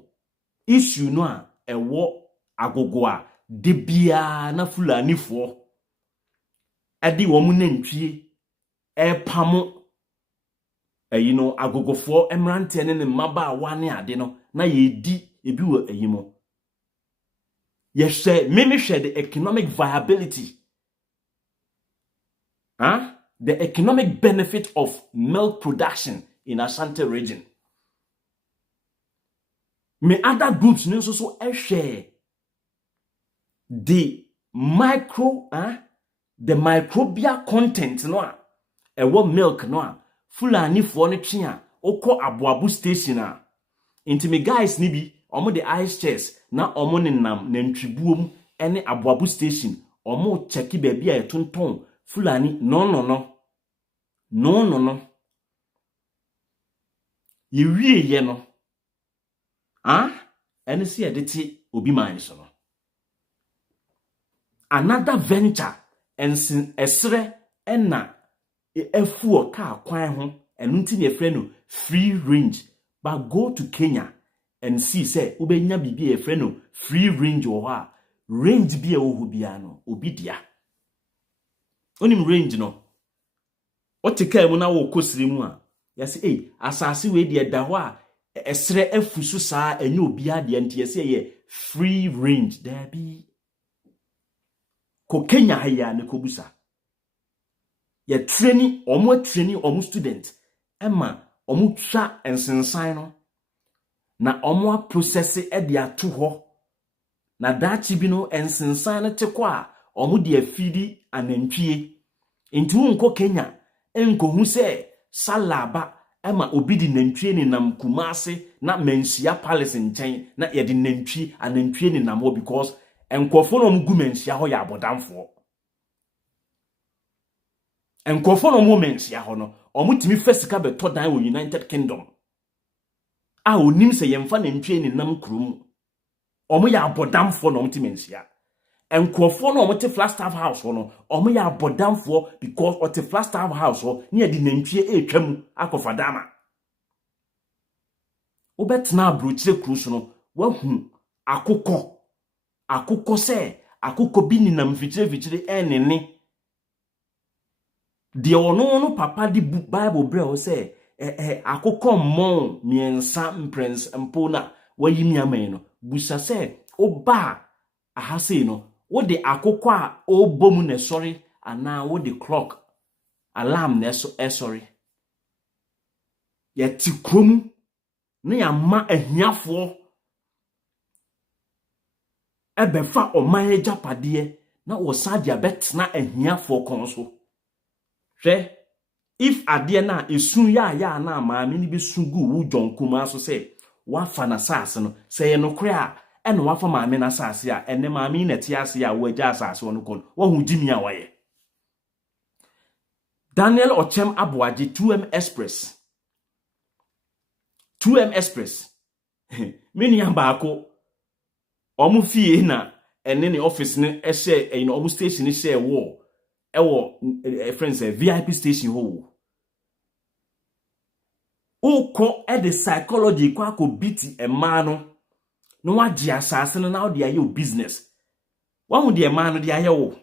issue no a ewo agogo a de bia na fulani fo ade wo mu nantwie pamo agogofo emrante ne mmaba wane ade no na ye di ebi wo ayimo ye hwe meme hwe the economic viability the economic benefit of milk production in Ashanti region me other groups no so hwe the microbial content no a ewo milk no a Fulani for ne twe a okọ aboabu station a inti me guys ni bi omo the ice chest na omo ne nam na ntwibuom ene aboabu station omo cheki baabi a etonton Fulani no ye wie ye no ene se edete obi man so no another venture ensin esre ena efuo ka kwan ho enu nti ne frɛ no free range but go to Kenya and see say ubenya bibi e frɛ no free range wo ha range bi e wo hu bia no obi dia onim range no otika mu na wo kosiri mu a yase asase we de da ho a esre afusu saa enye obi ade nti yase ye free range there bi ko Kenya ha ya ne kobusa ye training omo student ema omo twa ensensan no na omo process e de ato ho na dachi bi no ensensan no te kwa a omo de afidi anantwie nti wonko Kenya enko hu se salaba ema obi di nantwie ni nam Kumase na Mensia Palace nchen na ye di anantwie ni nam ho because enkofo no mgu Mensia ho ya abodamfo enkofo no mo Mensia ho no omutimi fesika beto dan wo United Kingdom a onim se yemfa nantwie ni nam krum omo ya abodamfo no omutimi Mensia enkofo no omote Flagstaff House ho no omo ya abodamfo because ote Flagstaff House ho ne di nantwie etwam akofadama obetna abrochire cruise no wahu akukọ se akukọ bi ni nam fichire enene de ono papa di Bible bre o se akukọ mmon miensa prince mpona wayimi amen no busa se oba ahase no wo de akukọ a obomu ne sorry ana wo de clock alarm ne so sorry yeti krom ne yama ahiafo ebefa oman ejapade na wo sadia betna ahiafo konso hwe if ade na esun ya na maame ni besugu wu John Kumah so se wafa na sase no se ye no kre a ene wafa maame na sase a ene maame na ti ase a wo agya sase wono kon wo hu dimi a waye Daniel Ochem Aboaje 2M Express mini ambako omu fie na ene ne office ne ehye omu station ne share wo ewo friends VIP station ho uko the psychology kwa ko biti ema no wagye asase no na de aye business wahu de ema no de aye wo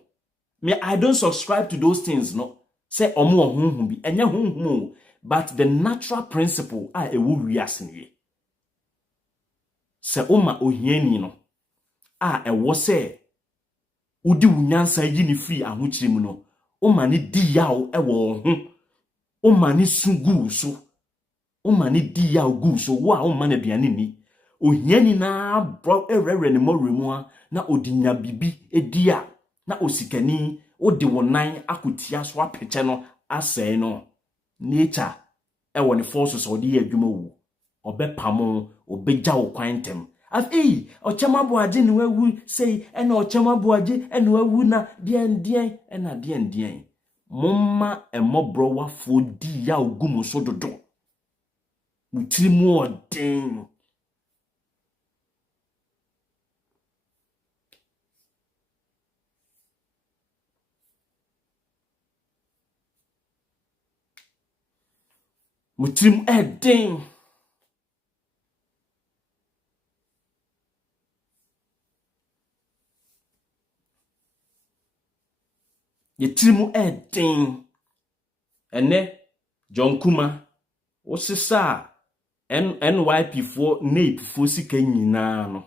me I don't subscribe to those things no say omu ohunhun bi enya hunhun but the natural principle ewo wiase ne se oma ohiani no ewo se udi wunyansa yi ni free ahokyirem no o mani di yawo ewo ho o mani sugu so o mani di yawo gu so wo a o mani aduane ni ohiani na bro erere ne moremu na odinya bibi edia na osikani o de wonan akotia so apeche no asɛe no nature ewo ne forces o de adwuma wu obepamo obegya wo kwantem Ochem Aboaje ni wawu say ena Ochem Aboaje ena wawu na dien ena dien momma emobro wafo di ya ogumu so dodo mutirimu odin mutirimu edin yetirimu edin ene John Kumah osisa NYP fo NAP fo sika nyina no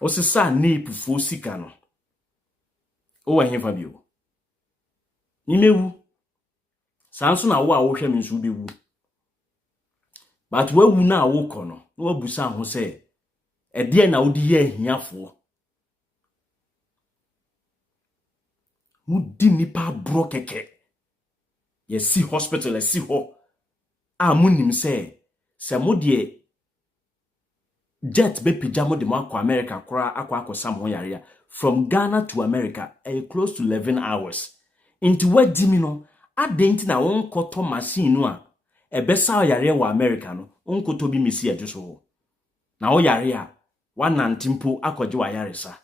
osisa NAP fo sika no o wa hefa bio nimewu sanso na wo a wo hwe me nso bewu but wawu na wo kɔ no na wabusa ho sɛ ɛde na wo di ye ahiafo mudi nipa bro keke Ye see hospital, ye see ho. A munim se mo de jet be pijamo de mo America kora akwa sam ho yare from Ghana to America close to 11 hours. Into what dimi no adenti na won koto machine no a ebesa yare wa America no onkoto bi mesi adwoso ho. Na wo yare a wanantimpo akwaje wa yare sa.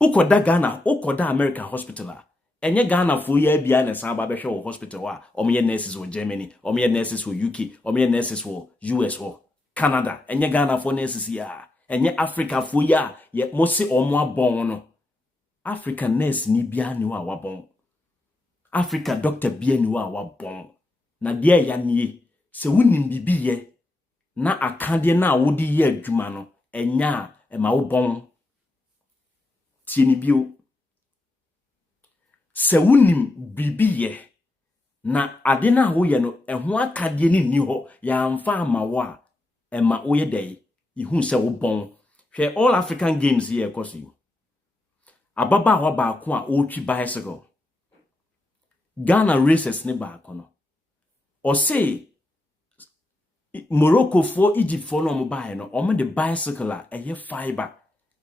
Ukoda Ghana, ukoda America hospital a enye Ghana fo ya bia na san ba behwe wo hospital a omye nurses wo Germany, omye nurses wo UK, omye nurses wo US wo Canada, enye Ghana fo nurses ya, enye Africa fo ya ye mosi omo abon no. Africa nurse ni bia ni wa wabon. Africa doctor bia ni wa wabon. Na dia ya nie, se wunim bibi ye na akade na wodi ye adwuma no, enya ma wo bon. Tieni bio. Se wunim bibi ye na ade na wo ye no eho akade ni ho ya amfa ama wo a ema wo ye dai ihu se wo bon hwe all African games here ekosi ababa ho ba ko a o twi bicycle Ghana races ne ba ko no o say Morocco for Egypt for no mo ba no o mo de bicycle a eye fiber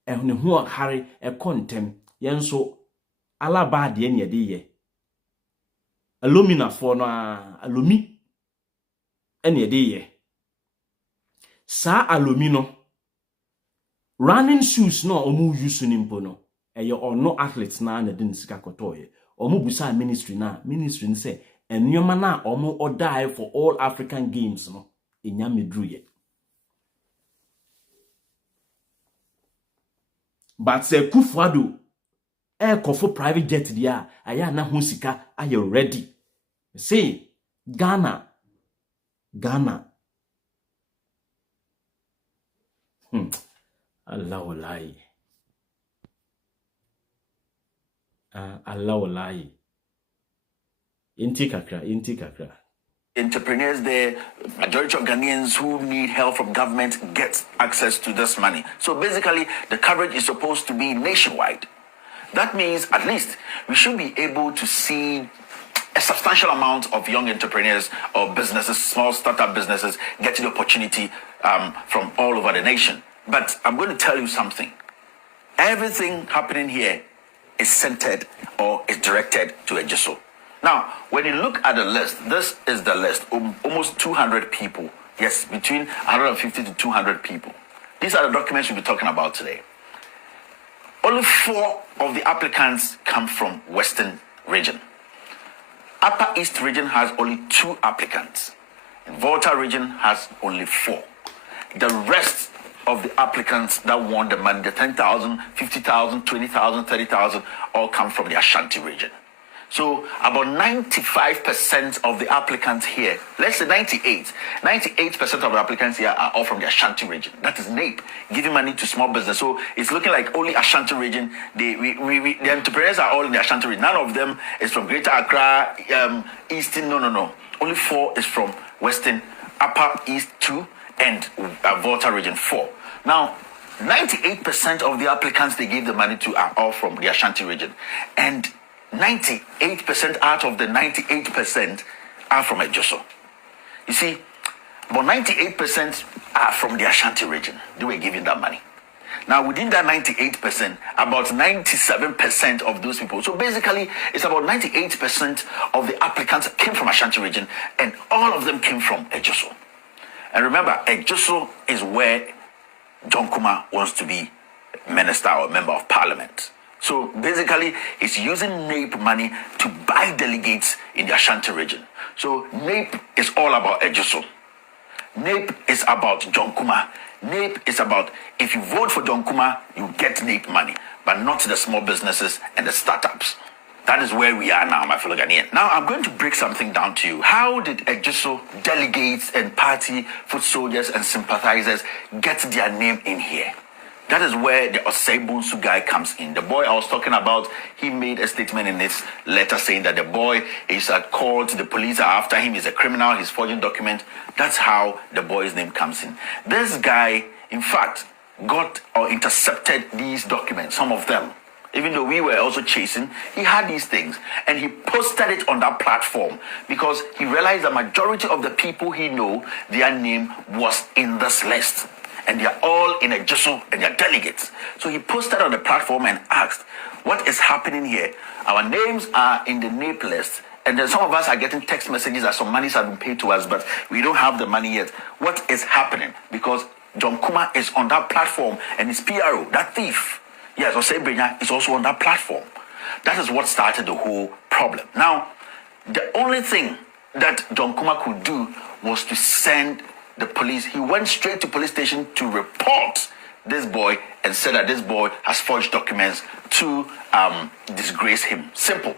ehne ho hare e kontem yenso alaba de ne de ye alumina for no alumi ene de ye sa alumino running shoes no omu use nimpo no eye ono athletes na na den sika kotoye omu busa ministry say ennyoma na omu odai for all African games no enya medruye but say Kufuado kofo private jet dia aya na ho sika aye ready say Ghana Allah wallahi Allah wallahi inti kakra Entrepreneurs there, majority of Ghanaians who need help from government get access to this money. So basically, the coverage is supposed to be nationwide. That means at least we should be able to see a substantial amount of young entrepreneurs or businesses, small startup businesses, getting the opportunity from all over the nation. But I'm going to tell you something. Everything happening here is centered or is directed to Ejiso. Now, when you look at the list, this is the list. Almost 200 people. Yes, between 150 to 200 people. These are the documents we'll be talking about today. Only 4 of the applicants come from Western region. Upper East region has only 2 applicants. Volta region has only 4. The rest of the applicants that won the money, the 10,000, 50,000, 20,000, 30,000, all come from the Ashanti region. So about 95% of the applicants here, let's say 98% of the applicants here are all from the Ashanti region. That is NAPE, giving money to small business. So it's looking like only Ashanti region. The entrepreneurs are all in the Ashanti region. None of them is from Greater Accra, Eastern. No. Only 4 is from Western, Upper East 2, and Volta region 4. Now, 98% of the applicants they gave the money to are all from the Ashanti region. And 98% out of the 98% are from Ejoso. You see, about 98% are from the Ashanti region. They were giving that money. Now, within that 98%, about 97% of those people, so basically, it's about 98% of the applicants came from Ashanti region, and all of them came from Ejoso. And remember, Ejoso is where John Kumah wants to be minister or member of parliament. So basically, it's using NAPE money to buy delegates in the Ashanti region. So NAPE is all about Ejoso. NAPE is about John Kumah. NAPE is about, if you vote for John Kumah, you get NAPE money, but not the small businesses and the startups. That is where we are now, my fellow Ghanaians. Now, I'm going to break something down to you. How did Ejoso delegates and party foot soldiers and sympathizers get their name in here? That is where the Oseibunsu guy comes in. The boy I was talking about, he made a statement in his letter saying that the boy is called, the police are after him, he's a criminal, he's forging documents. That's how the boy's name comes in. This guy, in fact, got or intercepted these documents, some of them. even though we were also chasing, he had these things. And he posted it on that platform because he realized the majority of the people he knew, their name was in this list. And they are all in a jostle and they are delegates. So he posted on the platform and asked, what is happening here? Our names are in the NAPE list. And then some of us are getting text messages that some monies have been paid to us, but we don't have the money yet. What is happening? Because John Kumah is on that platform and his PRO, that thief, yes, Osei Brenya is also on that platform. That is what started the whole problem. Now, the only thing that John Kumah could do was to send the police. He went straight to police station to report this boy and said that this boy has forged documents to disgrace him. Simple.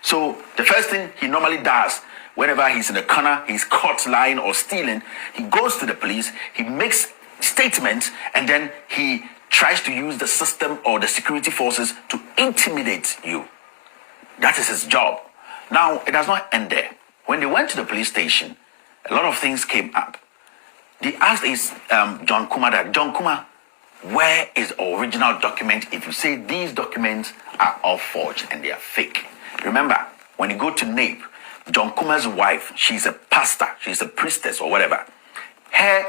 So the first thing he normally does whenever he's in a corner, he's caught lying or stealing, he goes to the police, he makes statements, and then he tries to use the system or the security forces to intimidate you. That is his job. Now, it does not end there. When they went to the police station, a lot of things came up. They asked John Kumah that, John Kumah, where is the original document if you say these documents are all forged and they are fake? Remember, when you go to NAPE, John Kumah's wife, she's a pastor, she's a priestess or whatever. Her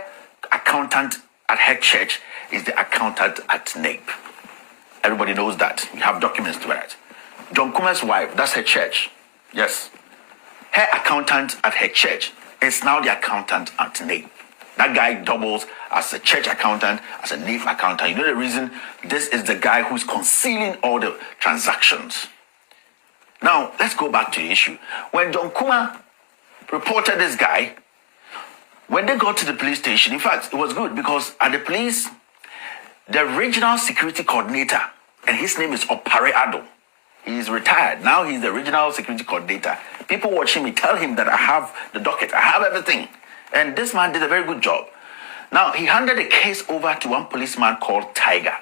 accountant at her church is the accountant at NAPE. Everybody knows that. We have documents to that. John Kumah's wife, that's her church. Yes. Her accountant at her church is now the accountant at NAPE. That guy doubles as a church accountant, as a NAPE accountant. You know the reason? This is the guy who's concealing all the transactions. Now, let's go back to the issue. When John Kumah reported this guy, when they got to the police station, in fact, it was good because at the police, the regional security coordinator, and his name is Opare Ado. He is retired. Now he's the regional security coordinator. People watching me tell him that I have the docket, I have everything. And this man did a very good job. Now, he handed the case over to one policeman called Tiger.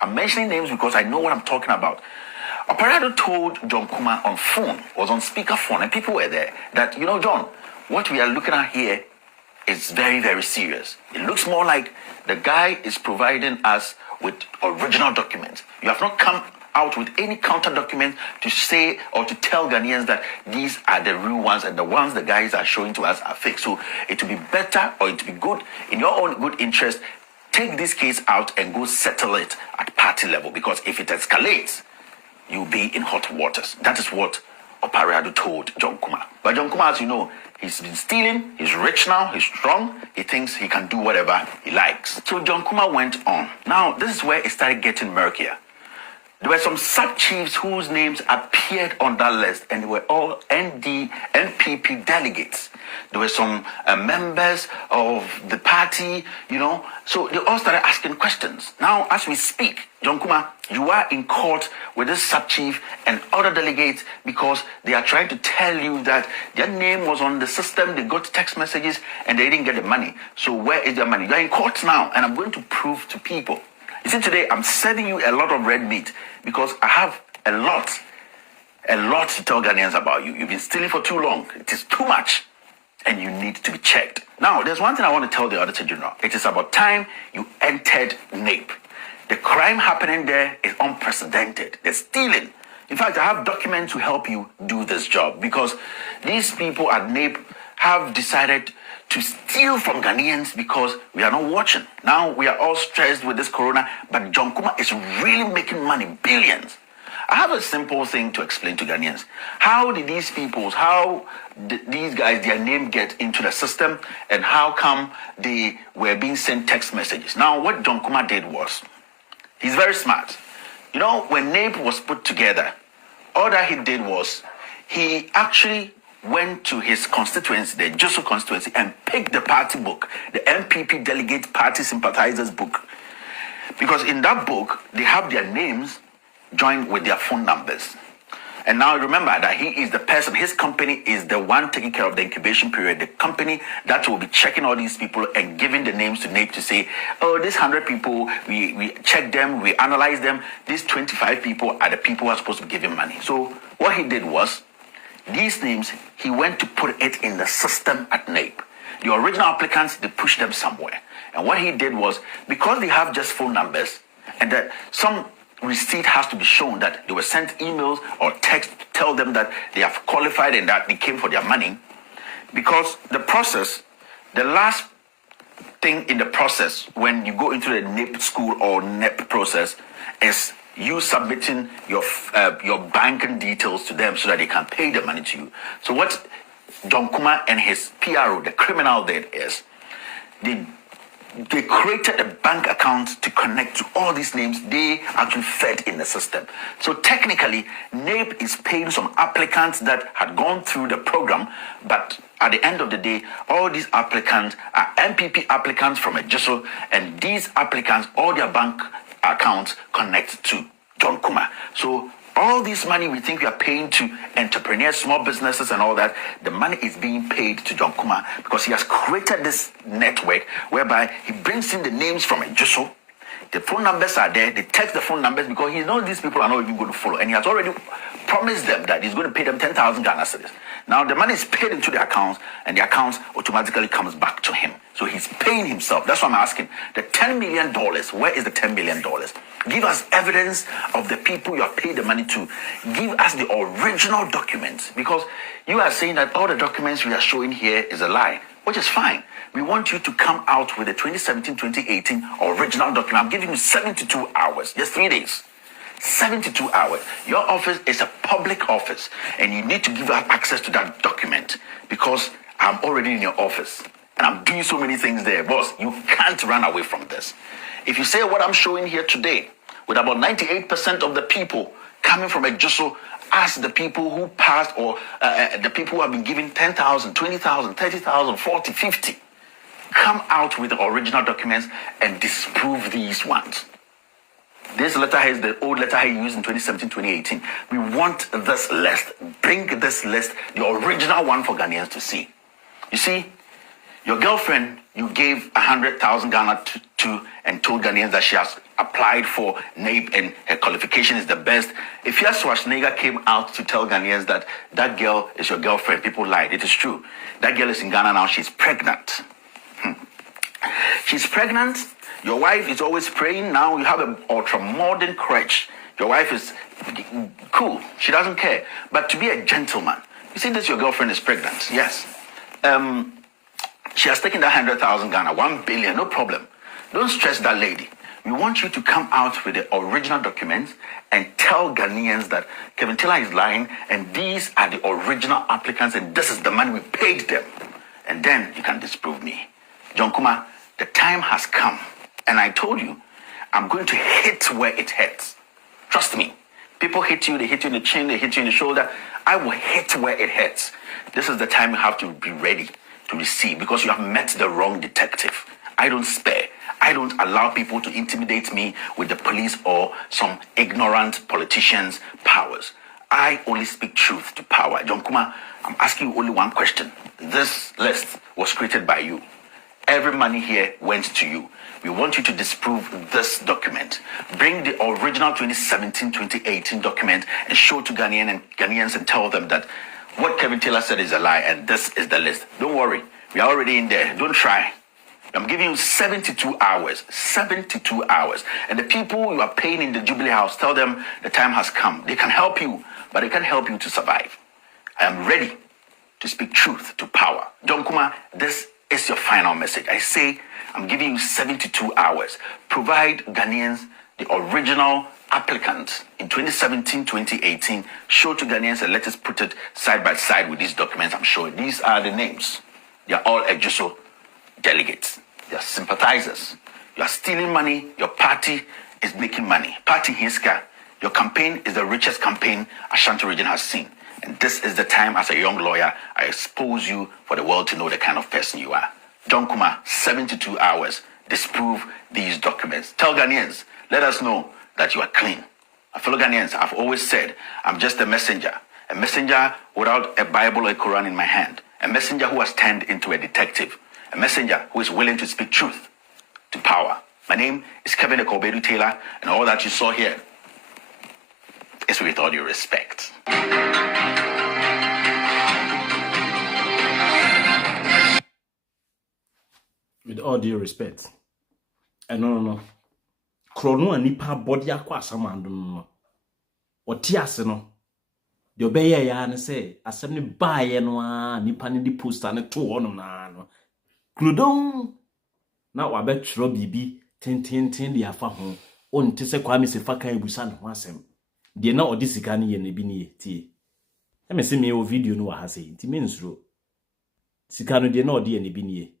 I'm mentioning names because I know what I'm talking about. Operado told John Kumah on phone, was on speakerphone, and people were there, that, you know, John, what we are looking at here is very, very serious. It looks more like the guy is providing us with original documents. You have not come out with any counter document to say or to tell Ghanaians that these are the real ones and the ones the guys are showing to us are fake. So it would be better or it would be good in your own good interest, take this case out and go settle it at party level, because if it escalates, you'll be in hot waters. That is what Opariado told John Kumah. But John Kumah, as you know, he's been stealing, he's rich now, he's strong, he thinks he can do whatever he likes. So John Kumah went on. Now, this is where it started getting murkier. There were some sub-chiefs whose names appeared on that list, and they were all NPP delegates. There were some members of the party, you know. So they all started asking questions. Now, as we speak, John Kumah, you are in court with this sub-chief and other delegates because they are trying to tell you that their name was on the system, they got text messages, and they didn't get the money. So where is their money? You are in court now, and I'm going to prove to people. You see, today I'm serving you a lot of red meat because I have a lot to tell Ghanaians about you. You've been stealing for too long. It is too much, and you need to be checked. Now, there's one thing I want to tell the Auditor General. It is about time you entered NAPE. The crime happening there is unprecedented. They're stealing. In fact, I have documents to help you do this job because these people at NAPE have decided to steal from Ghanaians because we are not watching. Now we are all stressed with this corona, but John Kumah is really making money, billions. I have a simple thing to explain to Ghanaians. How did these people, these guys, their name get into the system, and how come they were being sent text messages? Now, what John Kumah did was, he's very smart. You know, when NAPE was put together, all that he did was, he actually went to his constituency, the Joso constituency, and picked the party book, the MPP Delegate Party Sympathizers book. Because in that book, they have their names joined with their phone numbers. And now remember that he is the person, his company is the one taking care of the incubation period, the company that will be checking all these people and giving the names to NAPE to say, oh, these 100 people, we check them, we analyze them. These 25 people are the people who are supposed to be giving money. So what he did was, these names, he went to put it in the system at NAPE. The original applicants, they pushed them somewhere. And what he did was, because they have just phone numbers, and that some receipt has to be shown that they were sent emails or text to tell them that they have qualified and that they came for their money. Because the process, the last thing in the process when you go into the NIP school or NEP process is you submitting your banking details to them so that they can pay the money to you. So what John Kumah and his PRO, the criminal, did is they created a bank account to connect to all these names they actually fed in the system. So technically, NAPE is paying some applicants that had gone through the program, but at the end of the day, all these applicants are MPP applicants from Ejiso, and these applicants, all their bank accounts connect to John Kumah. So all this money we think we are paying to entrepreneurs, small businesses and all that, the money is being paid to John Kumah because he has created this network whereby he brings in the names from Ejiso. The phone numbers are there. They text the phone numbers because he knows these people are not even going to follow. And he has already promised them that he's going to pay them 10,000 Ghana cedis. Now the money is paid into the accounts and the accounts automatically comes back to him. So he's paying himself. That's why I'm asking. The $10 million, where is the $10 million? Give us evidence of the people you have paid the money to. Give us the original documents. Because you are saying that all the documents we are showing here is a lie, which is fine. We want you to come out with the 2017-2018 original document. I'm giving you 72 hours, just 3 days. 72 hours. Your office is a public office, and you need to give us access to that document because I'm already in your office, and I'm doing so many things there. Boss, you can't run away from this. If you say what I'm showing here today, with about 98% of the people coming from Ejiso as the people who passed or the people who have been given 10,000, 20,000, 30,000, 40, 50, come out with the original documents and disprove these ones. This letterhead is the old letterhead used in 2017, 2018. We want this list. Bring this list, the original one for Ghanaians to see. You see, your girlfriend, you gave 100,000 Ghana to and told Ghanaians that she has applied for NAPE and her qualification is the best. If Yas Schwarzenegger came out to tell Ghanaians that that girl is your girlfriend, people lied. It is true. That girl is in Ghana now. She's pregnant. She's pregnant. Your wife is always praying. Now you have an ultra-modern crutch. Your wife is cool. She doesn't care. But to be a gentleman, you see this, your girlfriend is pregnant. Yes. She has taken that 100,000 Ghana, 1 billion, no problem. Don't stress that lady. We want you to come out with the original documents and tell Ghanaians that Kevin Taylor is lying and these are the original applicants and this is the money we paid them. And then you can disprove me. John Kumah, the time has come. And I told you, I'm going to hit where it hurts. Trust me. People hit you, they hit you in the chin, they hit you in the shoulder. I will hit where it hurts. This is the time you have to be ready to receive because you have met the wrong detective. I don't spare. I don't allow people to intimidate me with the police or some ignorant politicians' powers. I only speak truth to power. John Kumah, I'm asking you only one question. This list was created by you. Every money here went to you. We want you to disprove this document. Bring the original 2017-2018 document and show to Ghanaians and tell them that what Kevin Taylor said is a lie and this is the list. Don't worry. We are already in there. Don't try. I'm giving you 72 hours. 72 hours. And the people you are paying in the Jubilee House, tell them the time has come. They can help you, but they can't help you to survive. I am ready to speak truth to power. John Kumah, this is your final message. I say I'm giving you 72 hours. Provide Ghanaians the original applicant in 2017-2018. Show to Ghanaians and let us put it side by side with these documents I'm showing. These are the names. They are all Ejiso delegates. They are sympathizers. You are stealing money. Your party is making money. Party Hiska, your campaign is the richest campaign Ashanti region has seen. And this is the time as a young lawyer, I expose you for the world to know the kind of person you are. John Kumah, 72 hours. Disprove these documents. Tell Ghanaians, let us know that you are clean. My fellow Ghanaians, I've always said, I'm just a messenger without a Bible or a Quran in my hand, a messenger who has turned into a detective, a messenger who is willing to speak truth to power. My name is Kevin Ekobedu Taylor, and all that you saw here is with all due respect. With all due respect. No. krono a nipa body akwa asamando no oti ase no de obeye ya ne se asem ne baaye no a nipa ne di poster ne to hono na no klodon na wabɛtwerɛ bibi ten de afa ho onte se kwa me se fa kan ebusa ne ho asem de na odi sika ne ye ne bi ne tie e me se me o video no wa ha sei nti me nsuro sika no de na odi ye ne bi ne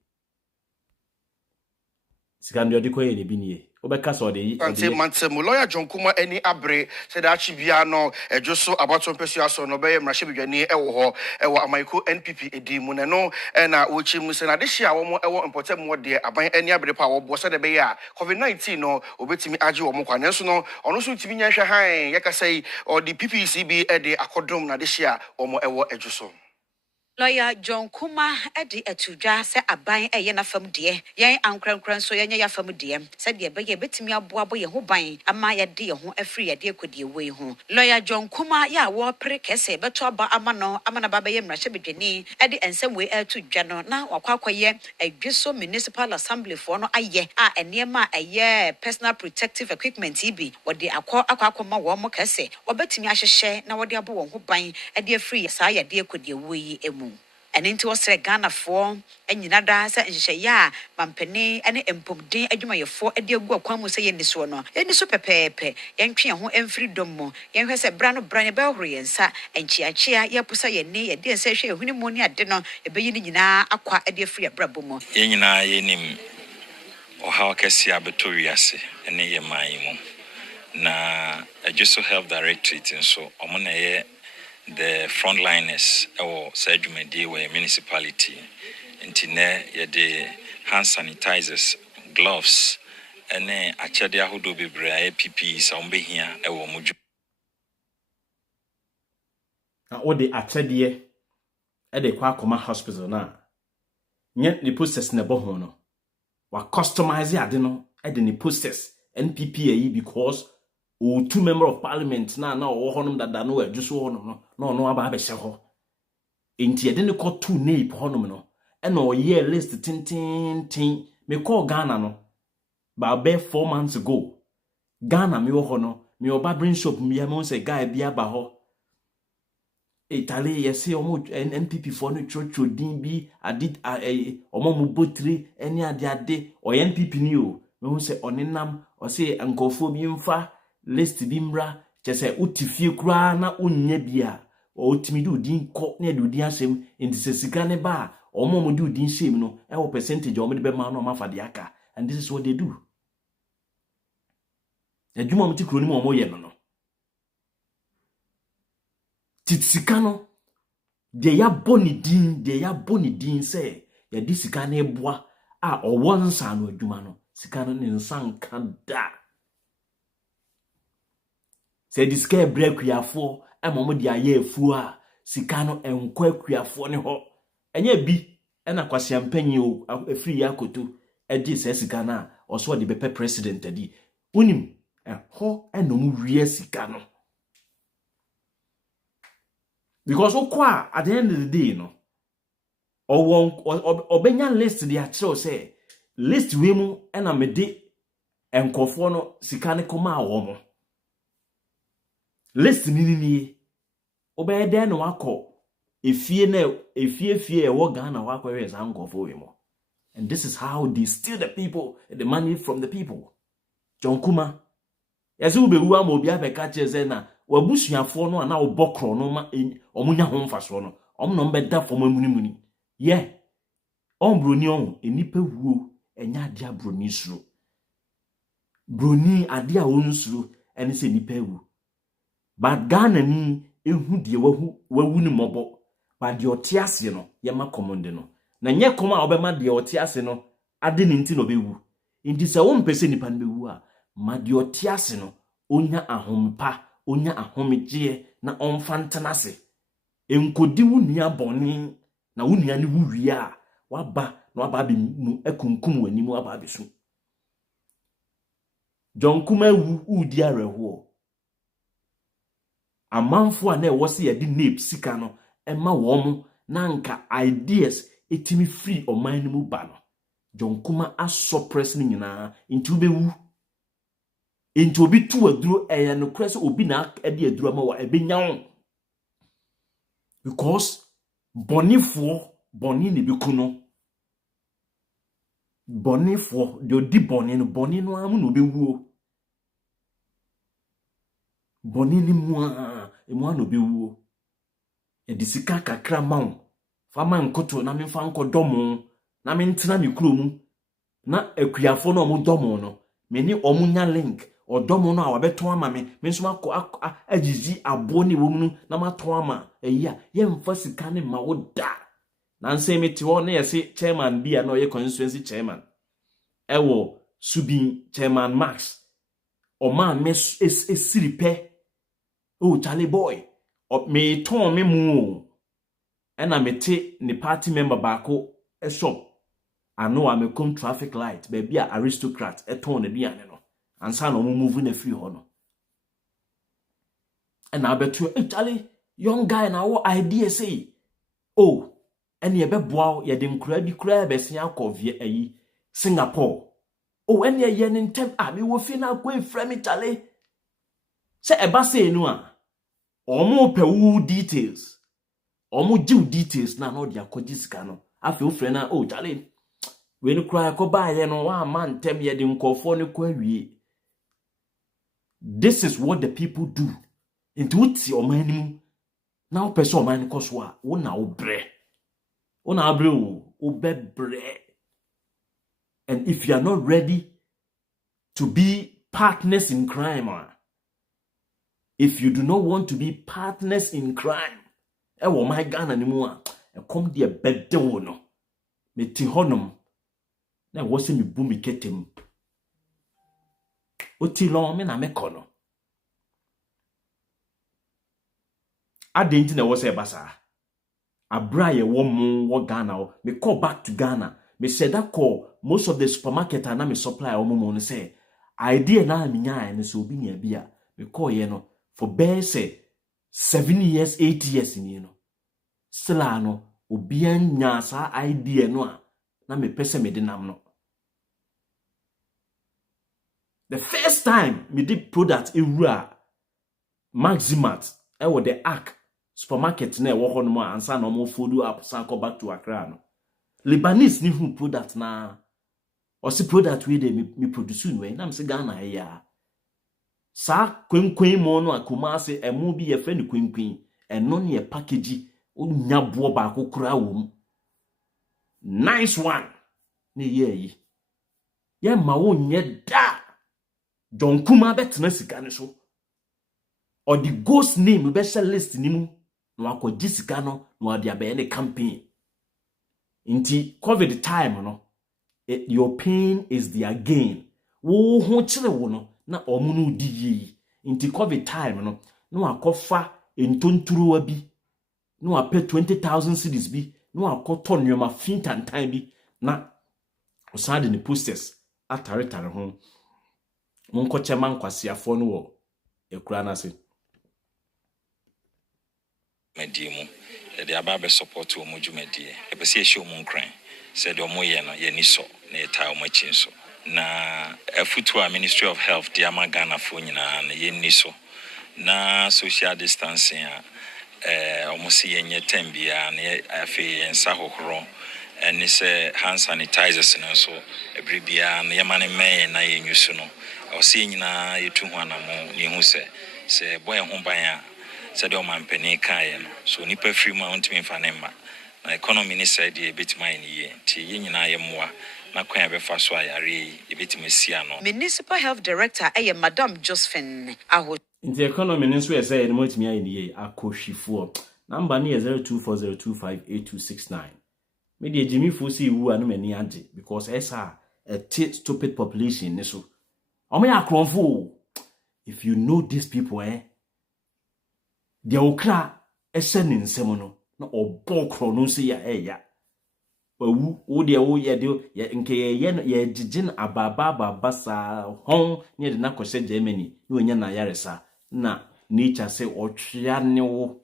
sika no de odi ko ye ne bi ne obeka so de Ante mansemu lawyer John Kumah any abre said that bia no ejoso abaton pesu aso no be mrahye bidwane ewo ho ewo amaiko NPP edi mu ne no na wochi mu se na de hia wo mo ewo important mo de aban any abre pa wo bo se de be ya COVID-19 no obetimi age wo mo kwane so no ono so timi nya hwe han yakasai or the PPCB e de akodom na de hia wo mo ewo ejoso. Lawyer John Kumah edi etudwa se aban eye na fam de yen ankrankran so yen ya fam de se de be ye betimi aboabo ye ho ban ama ye de ye ho afri ye de kodie we ho. Lawyer John Kumah ya wo pre kese beto aba amano amana baba ye mrahye bedwani edi ensem we etudwa no na wakwakoye adweso municipal assembly for no aye a enema aye personal protective equipment ibi wode akwa wo mo kese obetimi ahyehye na wode abo wo ho ban edi afri sa ye de kodie we emu. And into us Ghana for and Yinada and ya Mampene and Empomde Aduma your four a dear go Kwamu say in this one. Any super pepe, young Chia who and freedom, young has a brand of Brany Belry and sa and Chia ya pusa ye knee a dear say she honeymoon at dinner a bayina aqua a dear free at Brabomo. Yenina yenim or how Cassia Betoriase and ye maimo. Na a just health directorate and so omona the frontliners or surgery were municipality intine the hand sanitizers gloves and achadia hudo bebre PPE sombe here ewo muju na o de achade e de kwa akoma hospital na nye the process na bo ho no wa customize ade no e de the process NPP ayi because o two member of parliament na o honum dada no adwuso honum no aba be hye ho enti ede ne ko two nape honum no e na o ye list tin me call Ghana no ba be 4 months ago Ghana me wo ho no me oba bring shop me ya mo say guy bia ba ho Italy yesi omo NPP for no chocho din bi adi omo mu botri eni ade o NPP ni o me ho say onenam o say ankofo bi mfa list bimra chese utifie kura na onnya bia o timidu udin ko na de udin asem enti sesika ne ba omo mo de udin shame no e wo percentage o mo de be ma no ma fa de aka and this is what they do adwuma mo ti kro ni mo ye no titsika no de ya boni din se ya di sika na eboa a owo nsa no adwuma no sika no ne nsa nka da se diske break yafo emom de aye afu a sika no enko akuafo ne ho enye bi ena kwase ampanyi o afri yakoto edi se sika na oso de bepe president adi unim ho enom wie sika no because okwa at the end of the day no obenya list de a chiro say list we mu ena mede enkofo no sika ne koma awo mo list ni obey den no akọ efie e wo Ghana wakọ we za nkofo we mo and this is how they steal the people the money from the people. John Kumah yazi ubewu ama obi abeka cheze na wabusuafo no ana obokro no ma omunya ho mfaso no omno mbeda fo mamunimuni ye ombroni on enipa wuo enya ade abroni suro broni ade a wonsuro ene se nipa wu but Ghana ni ehu de wawu ni mobo but de otiase no ye ma commande no na nye koma obema de otiase no ade ni nti no bewu indi se wo mpese nipa no bewu a ma de otiase no onya ahompa onya ahomegye na onfantanase enkodi wunia boni na wunia ni wuwie a waba na waba be mu akunkum wani mu waba be su John Kumah wu di areho amanfo a na ewose ye di nape sika no ema wo mu na nka ideas etimi free oman ni mu ba no John Kumah asuppress ni nyina intu bewu into obi tu aduro no krese obi na ade aduro ma wa ebenyan because bonifo boni ne bi kuno bonifo de odi boni no amu no bewuo boni ni emu no bewuo edisika kakra mawo fama nkoto na memfa nkodomo na mentena me kuromu na akuafo no mo domo no meni omunya link odomo no a wabeto ama me nso agizi abo ne wo mu na mato ama eya ye mfa sika ne ma wo da na nse meti ho na yesi chairman bia na oye constituency chairman ewo subin chairman Max o man me esiripe oh Charlie boy o me ton me mu ena meti ni party member baako shop ano a me come traffic light baby a aristocrat eton na bia ne no ansa na omo move na free ho no ena abeto Charlie young guy na wo idea say oh ene ye beboa ye de nkura bi kura besia akọvie ayi Singapore oh ene ye ne ntem me wo fi na akọ efra mi Charlie se eba say no a omo pe wu details omo jiw details na no de akọji sika no afi ofre na oh Charlie we no kura akọba ye no wa man ntem ye de nkofo ne kwa wie. This is what the people do into uti omanimu na opese omani koso a wo na obre obebre. And if you are not ready to be partners in crime, if you do not want to be partners in crime, ewo my Ghana ni mu a come there bedde wo no me ti honom na wo se mi bu mi ketem oti lo me na me kono adenti na wo se basa abra ye wo mu wo Ghana me call back to Ghana me said that call most of the supermarket na me supply o mo no say idea na me nya ne so obi nya bia me call ye no for bear say 7 years 8 years ni no sila no obi anya sa idea no a na me pese me dinam no. The first time me did product ewura Maximat ewo the Arc supermarket na ewo hono ma ansa na mo follow up san go back to Accra no Lebanese ni hu product na o si product we dey me produce no na me se Ghana ya sa kwenkwen mo no akoma se emu bi ye friend kwenkwen eno ne package onya bo ba akokura wo nice one ne ye ye ma wo nye da John Kumah betena sika ne so or the ghost name be share list ni mu no akodi sika no no ade abe ne campaign inti COVID time no your pain is their gain wo ho kire wo no na omu no di yi inti COVID time no akofa entonturuwa bi no apɛ 20,000 cedis bi no akoto nyoma fintantan bi na osade ne posters ataretare ho monkoche man kwasiafo no wo ekura na se medimu de ababe support wo mujumedie epese ehye wo nkran said o moye no ye ni so na eta o machin so na afutu a Ministry of Health de amagana fo nyina na ye ni so na social distancing almost yenye tembia na afi ensa hohoro eni se hand sanitizers no so ebribia na yemane men na yenyusu no o se nyina yetu ho anamo ni hu se boy ho ban a se de o mampani kan no so nipa free ma ontimi fa ne ma na economy ni side e betima ni ye ti ye nyina ye moa na kwan be fa so ayare e betima sia no. Municipal Health Director Madam Josephine Aho. In the economy nso ye say no motimi ayi ni ye akohwifo number ni 0240258269 me de Jimmy fo si wu anu mani age because esa a stupid population ni so omo ya kronfo. If you know these people they okra esene nsem no na obokro no se ya ya wu wo de wo ye de nke ye jijin ababa sa hon ne de na kwose Germany no nya na yaresa na nature say otwea ne wo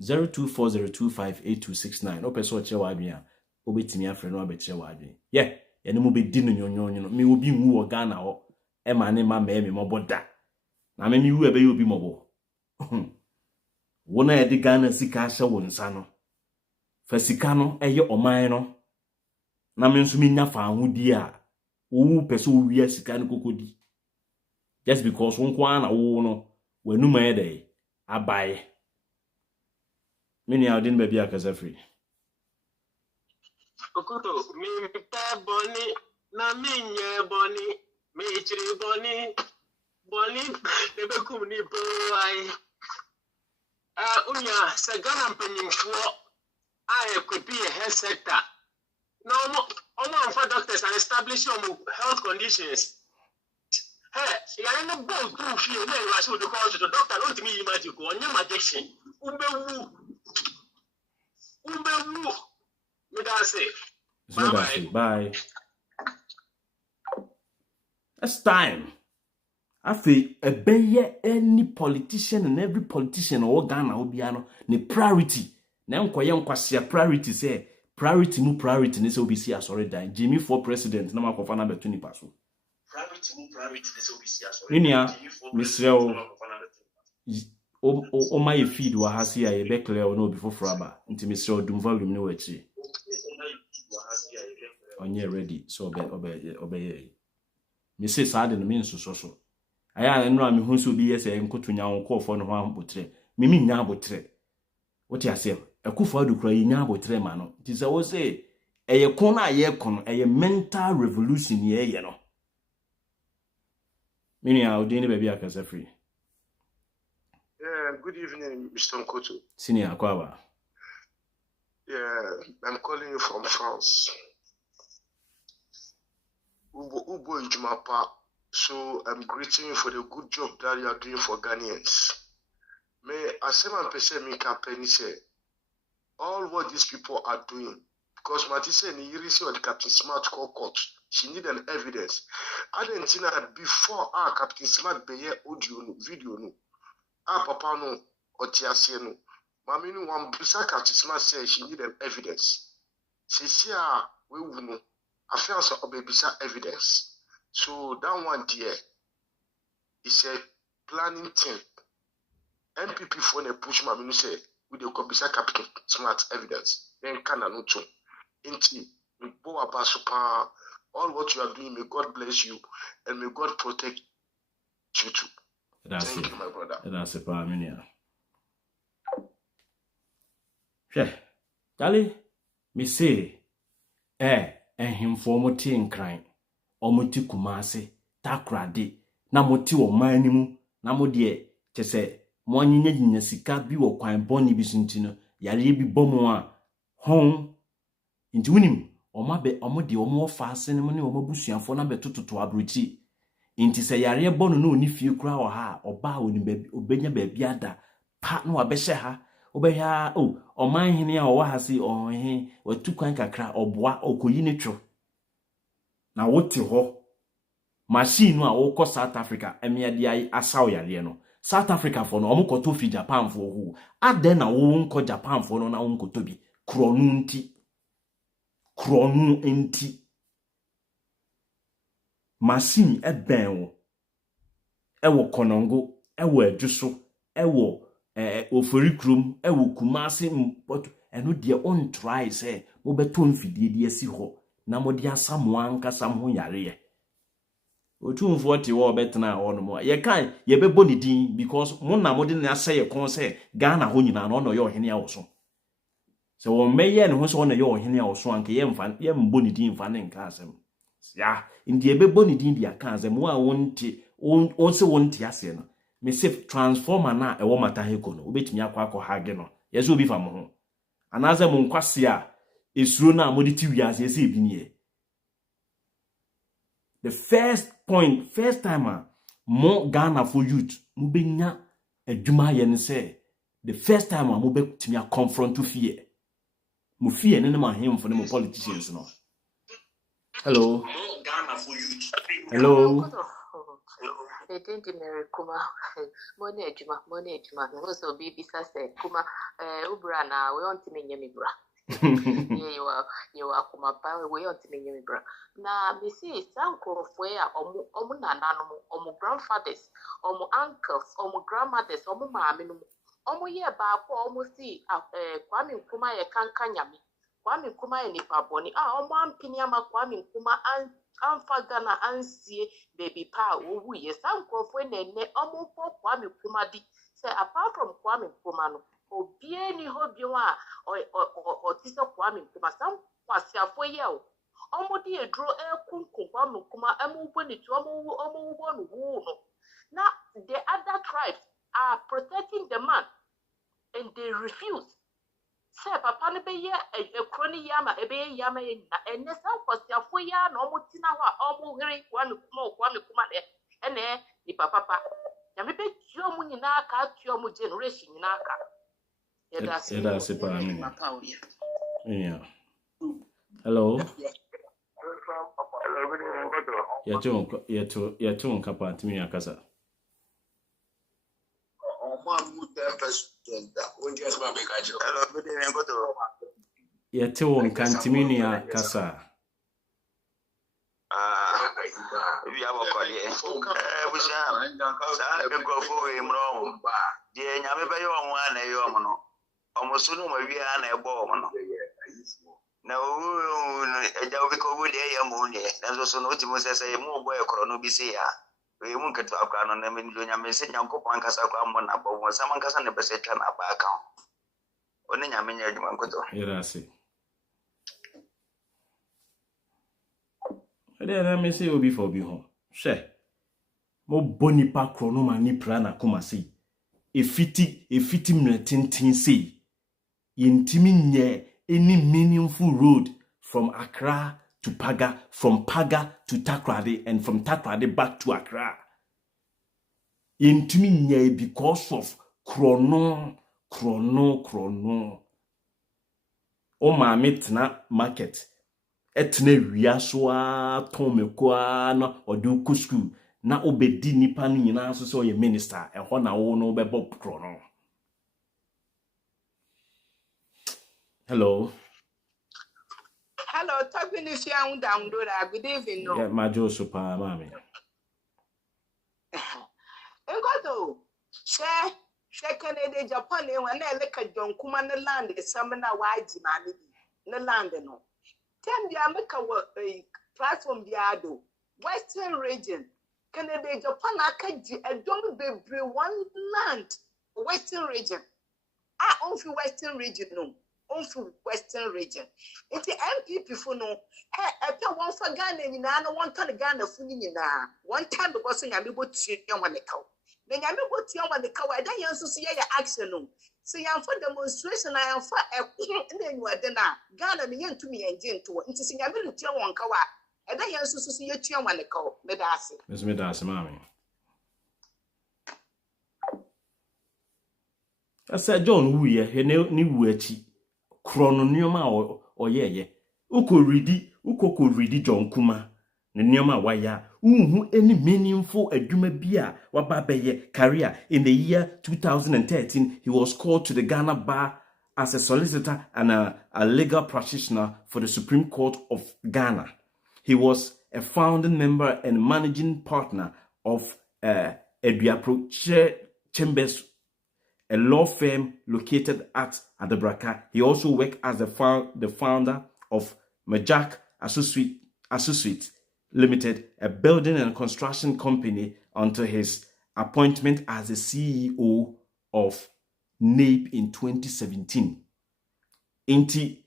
0240258269 opeso che wa adwen a obetimi afre no abekye wa adwen ye ne mo be di no nyonyo no me obi nwu wo Ghana ho ma ne ma me moboda na me wu ebe obi mobo wona e de Ghana sika ahye wo nsa no fa sika no eye oman no na me nso menya fa ahodi a wo pese wo wi sika no kokodi just because won kwa na wo no wanu ma ede abaye mini awdin baby akasa free Okoto mi mpe boni na mi nye boni mi chiri boni nebekum ni boy unya se Ghana mpanyimfo a ekwepi health sector no omo for doctors and establish health conditions yare no bon proof here na you should go to the doctor don't me imagine go onye addiction ubewu bye. That's time. I feel a beye any politician and every politician or Ghana obiano ne priority. Na nkwaye nkwase priority say priority ne say obi see asori dan. Jimmy for president na makofa na beto ni paso. Priority ne say obi see asori. Ninia Mr. O my feed wa hasi a be clear no before fraba nti Mr. Odum volume no wachi onye ready so obey me say sad no me nso so aya no am hu so bi yese nkotonya nkofo no ho ambotre me nya abotre what you say akufo adukura nya abotre ma no nti say wo say eye kon na ye kon eye mental revolution ye no me nya odin baby akasa free. Good evening, Mr. Nkoto. Senior Kwaba. Yeah, I'm calling you from France. Ubo in Jumapa. So I'm greeting you for the good job that you are doing for Ghanaians. May I say my person me campaign say all what these people are doing because Matisse and Irisi or the Captain Smart call court. She need an evidence. Argentina before our Captain Smart be audio video no. Papa no otiase no mami no wan bisa Captain say she need an evidence she see we wu no afia so obebisa evidence so that one there is a planning thing MPP for the push mami no say we dey bisa Captain Smart evidence then kana no to inti we go abasupa all what you are doing may God bless you and may God protect you too. Thank you, my brother. That's a palminia. Charlie, me say, him for moti and crying, or moti kumase, takrade, na moti or manimu, na modie, te say, money in sika bi or quine bonny bisintino, yali bi bomoa, home, into winning, or mabe or modi or more fast ceremony or mobusian for number 2 to abruti. Inti se yare bonu no ni fie kura wo ha oba oni baby obenya baby ada pa no abehye ha obehya oman hene a wo ha si ohe watu kwan kakra oboa okoyi ne tro na wote ho machine a wo ko South Africa emiade ai asaw yare no South Africa for no omokoto fi Japan for ho ade na wo nko Japan for no na wo nkoto bi kronu nti machine eben ewo konongo ewo adwuso ewo oforikrum ewo kumase but eno de on try say mo beto mfidie de asi ho na mo de asamo anka sam ho yare otumfo te wo betena ho no mo ye kan ye bebo ni din because mo na mo de na say ye kon say Ghana ho nyina no ye ohene a wo so so wo meye ne ho so no ye ohene a wo so anka ye mfa ye mbo ni din mfa ne nka asem ya indi ebebo ni din dia kan ze mo a wonte onse wonte ase no me se transformer na ewo mata heko no obetumi akwa hage no yeso obi fa mo ho anaze mo nkwase a esuro na mo de ti wiase ese ebi nie the first time mo Ghana for youth mo benya adwuma ye ne se the first time mo betumi confront fear mo fear ne ma hemfo ne mo politicians no. Hello. Ghana for youth. Hello. I think Kumah, money ejuma. Also, baby say Kumah, ubra na we want to me bra. You are Kumapa, way on me, bro. Now, me see, some crop where omu grandfathers, omu uncles, omu grandmothers, omu mammy, omu ye back, almost see, Kwame Nkrumah, Kankanyami, Kwame Nkrumah, and Nipaboni, one pinyama, Kwame Nkrumah, and Fagana, and see, baby pa, who yes, some crop when they omu Kwame Nkrumah di. Say, apart from Kwame Nkrumah, obie ni hobby wa or tisa Kwame Nkrumah sam kwasi afoye o omodi edro kunkum Kwame Nkrumah emu boni to omu wonu no. Now the other tribes are protecting the man and they refuse. Say papa ne be ye kroni yama ebe yama na enne sam kwasi afoye na omu tina ho omu hiri Kwame Nkrumah ene ni papa nyame be tuo mu nyina ka tuo mu generation nyina ka. Yeda sepa amen. Yeah. Hello. Yetu nkapa timi akasa. Yetu nkantimi ni akasa. We have a call here. We shall go for him wrong. Dear Yamabayo, one a yomono. Almost soon, we are a bomb. No, a Javico would a moon. There's also no Timos as a more boy, Cronobisia. We won't get to a crown on them in Dunya Messi, Uncle Pancas, one above someone can never set an account. Only Yamina, you want to. Here I see. Let me say, Obi for be home. She mo boni pa krono mani prana kuma si. E fiti mretintin say. Yintimi nye any meaningful road from Accra to Paga, from Paga to Takrade, and from Takrade back to Accra. Yintimi nye because of krono. O mami tna market. Etne riaswa tomekwa na odu kusku na obedi nipa ni nyina so so ye minister ehọ na wo no bebo krono. Hello, talking if you down do that. Good evening, no. Yeah, my Joe super mami. Engodo, share Canada, Japan, when I look at John Kumah the land, the summoner wide man, the land no. Tell the America a platform the Ado, Western region, Canada, Japan, I don't be one land, Western region. On for Western region, no. On for Western region. It's the MPP for no. I tell one for Ghana, and I don't want to Ghana for one time because I'm able to see you on the cow. Then I'm able to see you on the cow. I don't also see your action. So I'm for demonstration. I am for a then you are then Ghana me to me and gentle. Into sing a little tea on Kawa. And then you also see your tea on the cow. Medasi. Miss Medasi, mammy. I said, John, we are ni wechi. Chrononioma or ye. Uko ready John Kumah. The Nyama waya. Any meaningful aduma bia wababeye career. In the year 2013, he was called to the Ghana Bar as a solicitor and a legal practitioner for the Supreme Court of Ghana. He was a founding member and managing partner of Eduapro Chambers, a law firm located at Adabraka. He also worked as the founder of Majak Associates Limited, a building and construction company, until his appointment as the CEO of NAPE in 2017. Inti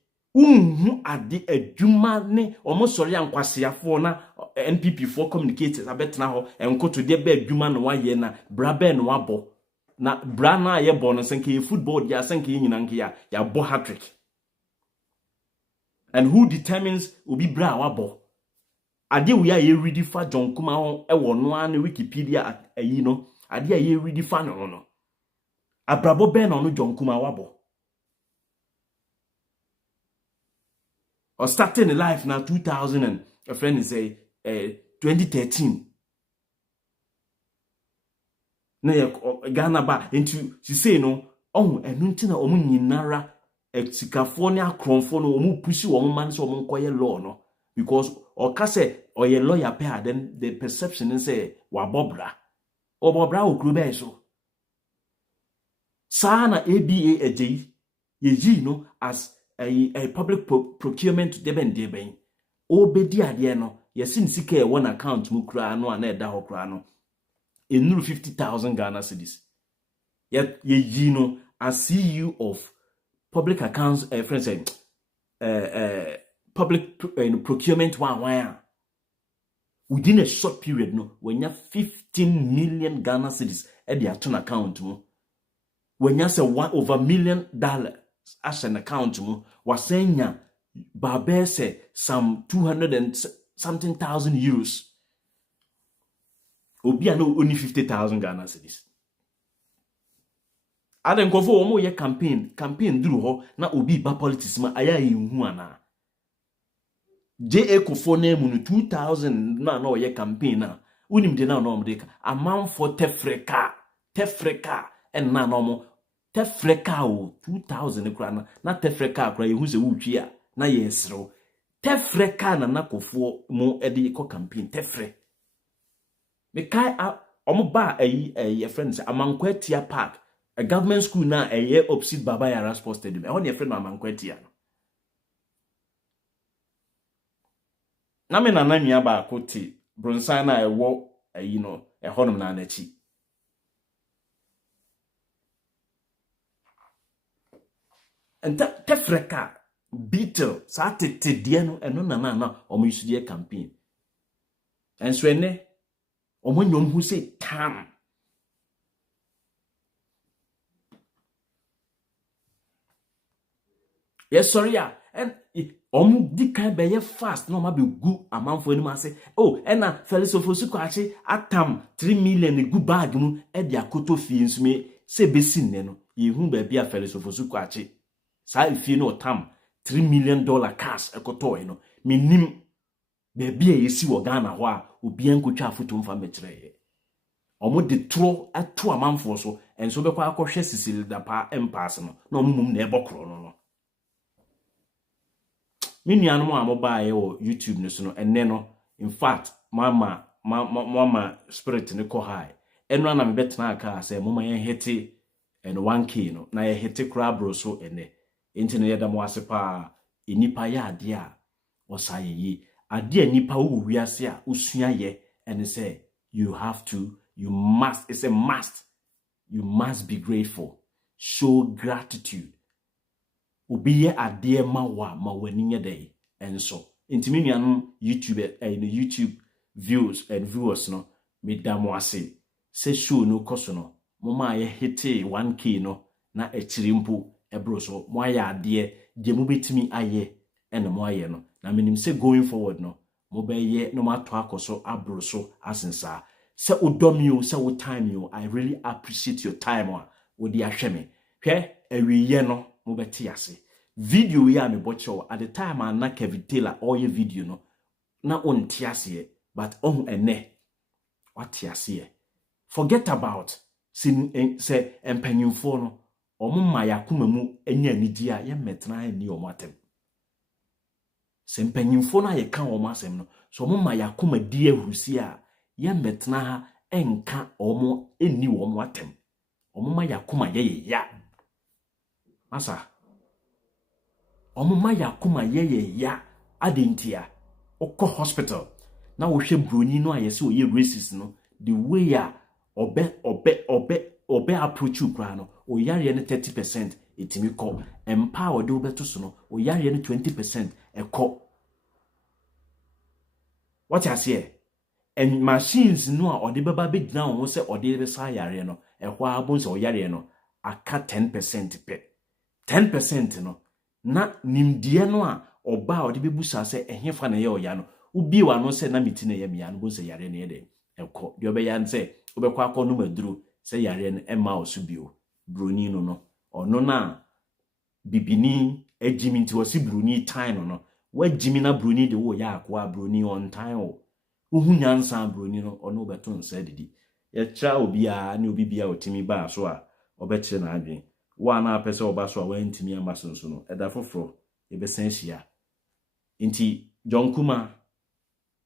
adi edwuma ne omo sori ankwasiafo na NPP for communicators abetna ho enkoto de be edwuma no waye na brabe no wabo na bra na ye bo no senke football dia senke nyina nke ya bo hat-trick. And who determines obi bra wabo? Ade we are ready for John Kumah e wo no an Wikipedia ayi no ade ye ready for no abrabo ben no John Kumah wabo. Or starting life now 2000 and a friend say 2013. Na Ghana ba into she say no oh enunti na omu nyinara exikafo ne akronfo no omu pusi wo man so omu nkoye law no because oka say oye lawyer pay then the perception is say wa bobra okru be so sana ABA eji ye no as a public procurement deben obedi ade no yesin sika e one account mu kura no ana eda ho kura no enuru 50,000 Ghana cedis ye no as CEO of public accounts friends public procurement one within a short period no when you 15 million Ghana cedis at the account mu when you say $1 million as an account mu was saying Barbe say some 200 and something thousand euros. Obi no only 50,000 Ghana cedis. Aden kofo omo ye campaign duru ho na obi ba politics ma aya hu ana. JA kofo na mu no 2000 na ye campaign na unim de na no mdeka amount for tefreka en na no mo tefreka o 2000 kura na tefreka kura ye hu se wutwi a na yesro tefreka na kofo mo ede iko campaign tefre me kai omo ba ayi friends amankwatia park a government school na a opposite Baba Yara Sports Stadium. I want your friend Amankwetia. Na me na nua ba akoti bronsan na ewo you know e honum na anachi. And tefreka beetle sa tete die no eno na omo yusudie campaign. And so ene omo nyom hu say tam. Yes, sorry, yeah. And di kan be ye fast no ma be gu amanfo ni ma say oh ena Felisofosu kwachi atam 3 million gu bag mu e dia koto fie nsume se besi nne no ye hu ba bia Felisofosu kwachi sa fie no tam $3 million cash ekoto e no menim be bia yesi wo Ghana ho a obi ankotwa afoto mfa mekyere omo de tro ato amanfo so enso be kwa akohwe sisili da pa empass no na omum na ebokro no Mini animal amoba yo YouTube no so no enne no in fact mama spirit ne ko high eno na me betena aka say mama ye hete and 1k no na ye hete kra bro so enne enti ne yeda mo ase pa enipa ya ade a osa ye ade enipa wo wiase a osua ye and say you must it's a must you must be grateful show gratitude obiye ade ma wani nye dey enso intimi nuanu YouTube views and viewers no me damo ase se show no koso no moma ye hite 1k no na echirimpo ebro so mo aye ade je mo betimi aye ene mo aye no na menim se going forward no mo be ye no mato akoso abro so asensa se odomi o se wo time o I really appreciate your time o di ahweme hwe awiye no mo beti ase video ya me bocho at the time na Kevin Taylor all your video no na onti ase but on ene what ase forget about say empanyimfo no omma yakoma mu enya nidi a ye metena ani omatem se empanyimfo na ye ka omasem no so omma yakoma di ahurusi a ye metena ha enka omo eni omatem omma yakoma ye ya asa omuma yakuma ye ya adentia okọ hospital na wo hwe broni no ayese o ye racist no the way a obe approach ukra no o yare ne 30% etimi ko empower de obeto so no o yare ne 20% ekọ what I say and machines no a ode beba be gina wo se ode be sa yare no ehwa abon se o yare no aka 10% pe 10% no na nimdie no a oba ode bebusa se ehefa na ye oya no ubi wa no se na miti na ye mia no bo se yare ne de ekọ de obe ya nse obekwa akọ no maduro se yare ne ema osubio broni no ono na bibini ejimi nti wasi broni time no wajimi na broni de wo ya akwa broni on time o uhunya nsa broni no ono beto nsa didi ye tra obi a ne obi bia otimi ba so a obekire na adwen wa na apese obaso a wantimi amaso so no eda foforo yebesen hia nti John Kumah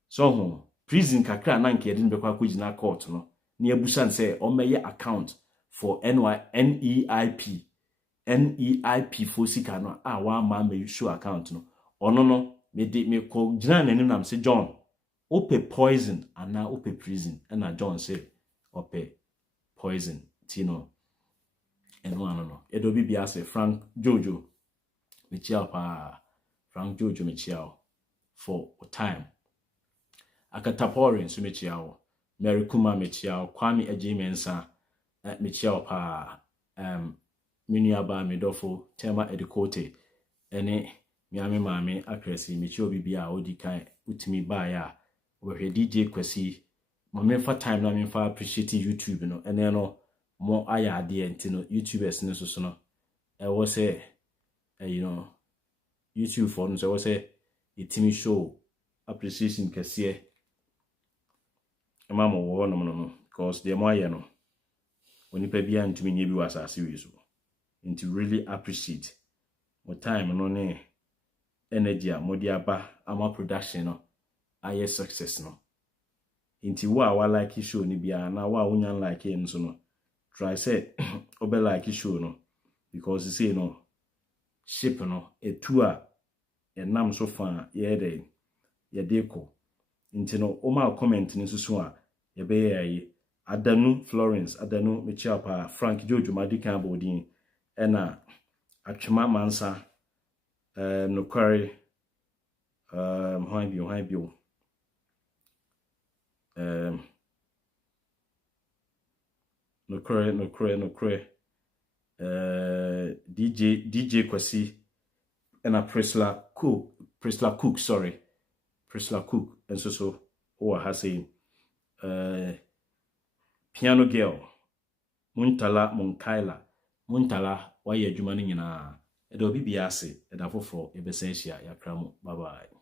so ho prison kakra na nke yedin bekwa kogina court no na abusan say o meye account for NEIP for sika no a wa ma me show account no ono no me ko gina nanim nam say John ope poison ana ope prison na John say ope poison tino eno ano no edo bibia say Frank Jojo me chia pa Frank Jojo me chia for time Akataporin so me chia Mary Kumah me chia Kwame Ejimensa me chia pa Miniaba Medofo Tema Educote ene miame maame akresi me chia bibia odi kan utimi ba ya we DJ Kwesi mo for time na me fa appreciate YouTube no ene no mo aya ade enti no YouTubers ne so no e wo say you know YouTube for no so wo say itimi show appreciation kese mama wo no because the mo aye no oni pa bia ntumi nye bi wasa series and to really appreciate mo time no ne energy a mo dia ba ama production no aye success no inti wa like show ni bia na wa wonya like him so no try say obe like show no because you say no ship no etua enam so fa ye de ko inti no o ma comment ni so a ye be ye Adanu Florence Adanu Mechiapa Frank Jojo Madika Bodin ena Atwema Mansa no query high bio no query DJ Kwesi ena Priscilla Cook and so who has saying Piano Girl Muntala Muntala why adwuma no nyina edo bibia ase eda foforo ebesenhia yakramo bye bye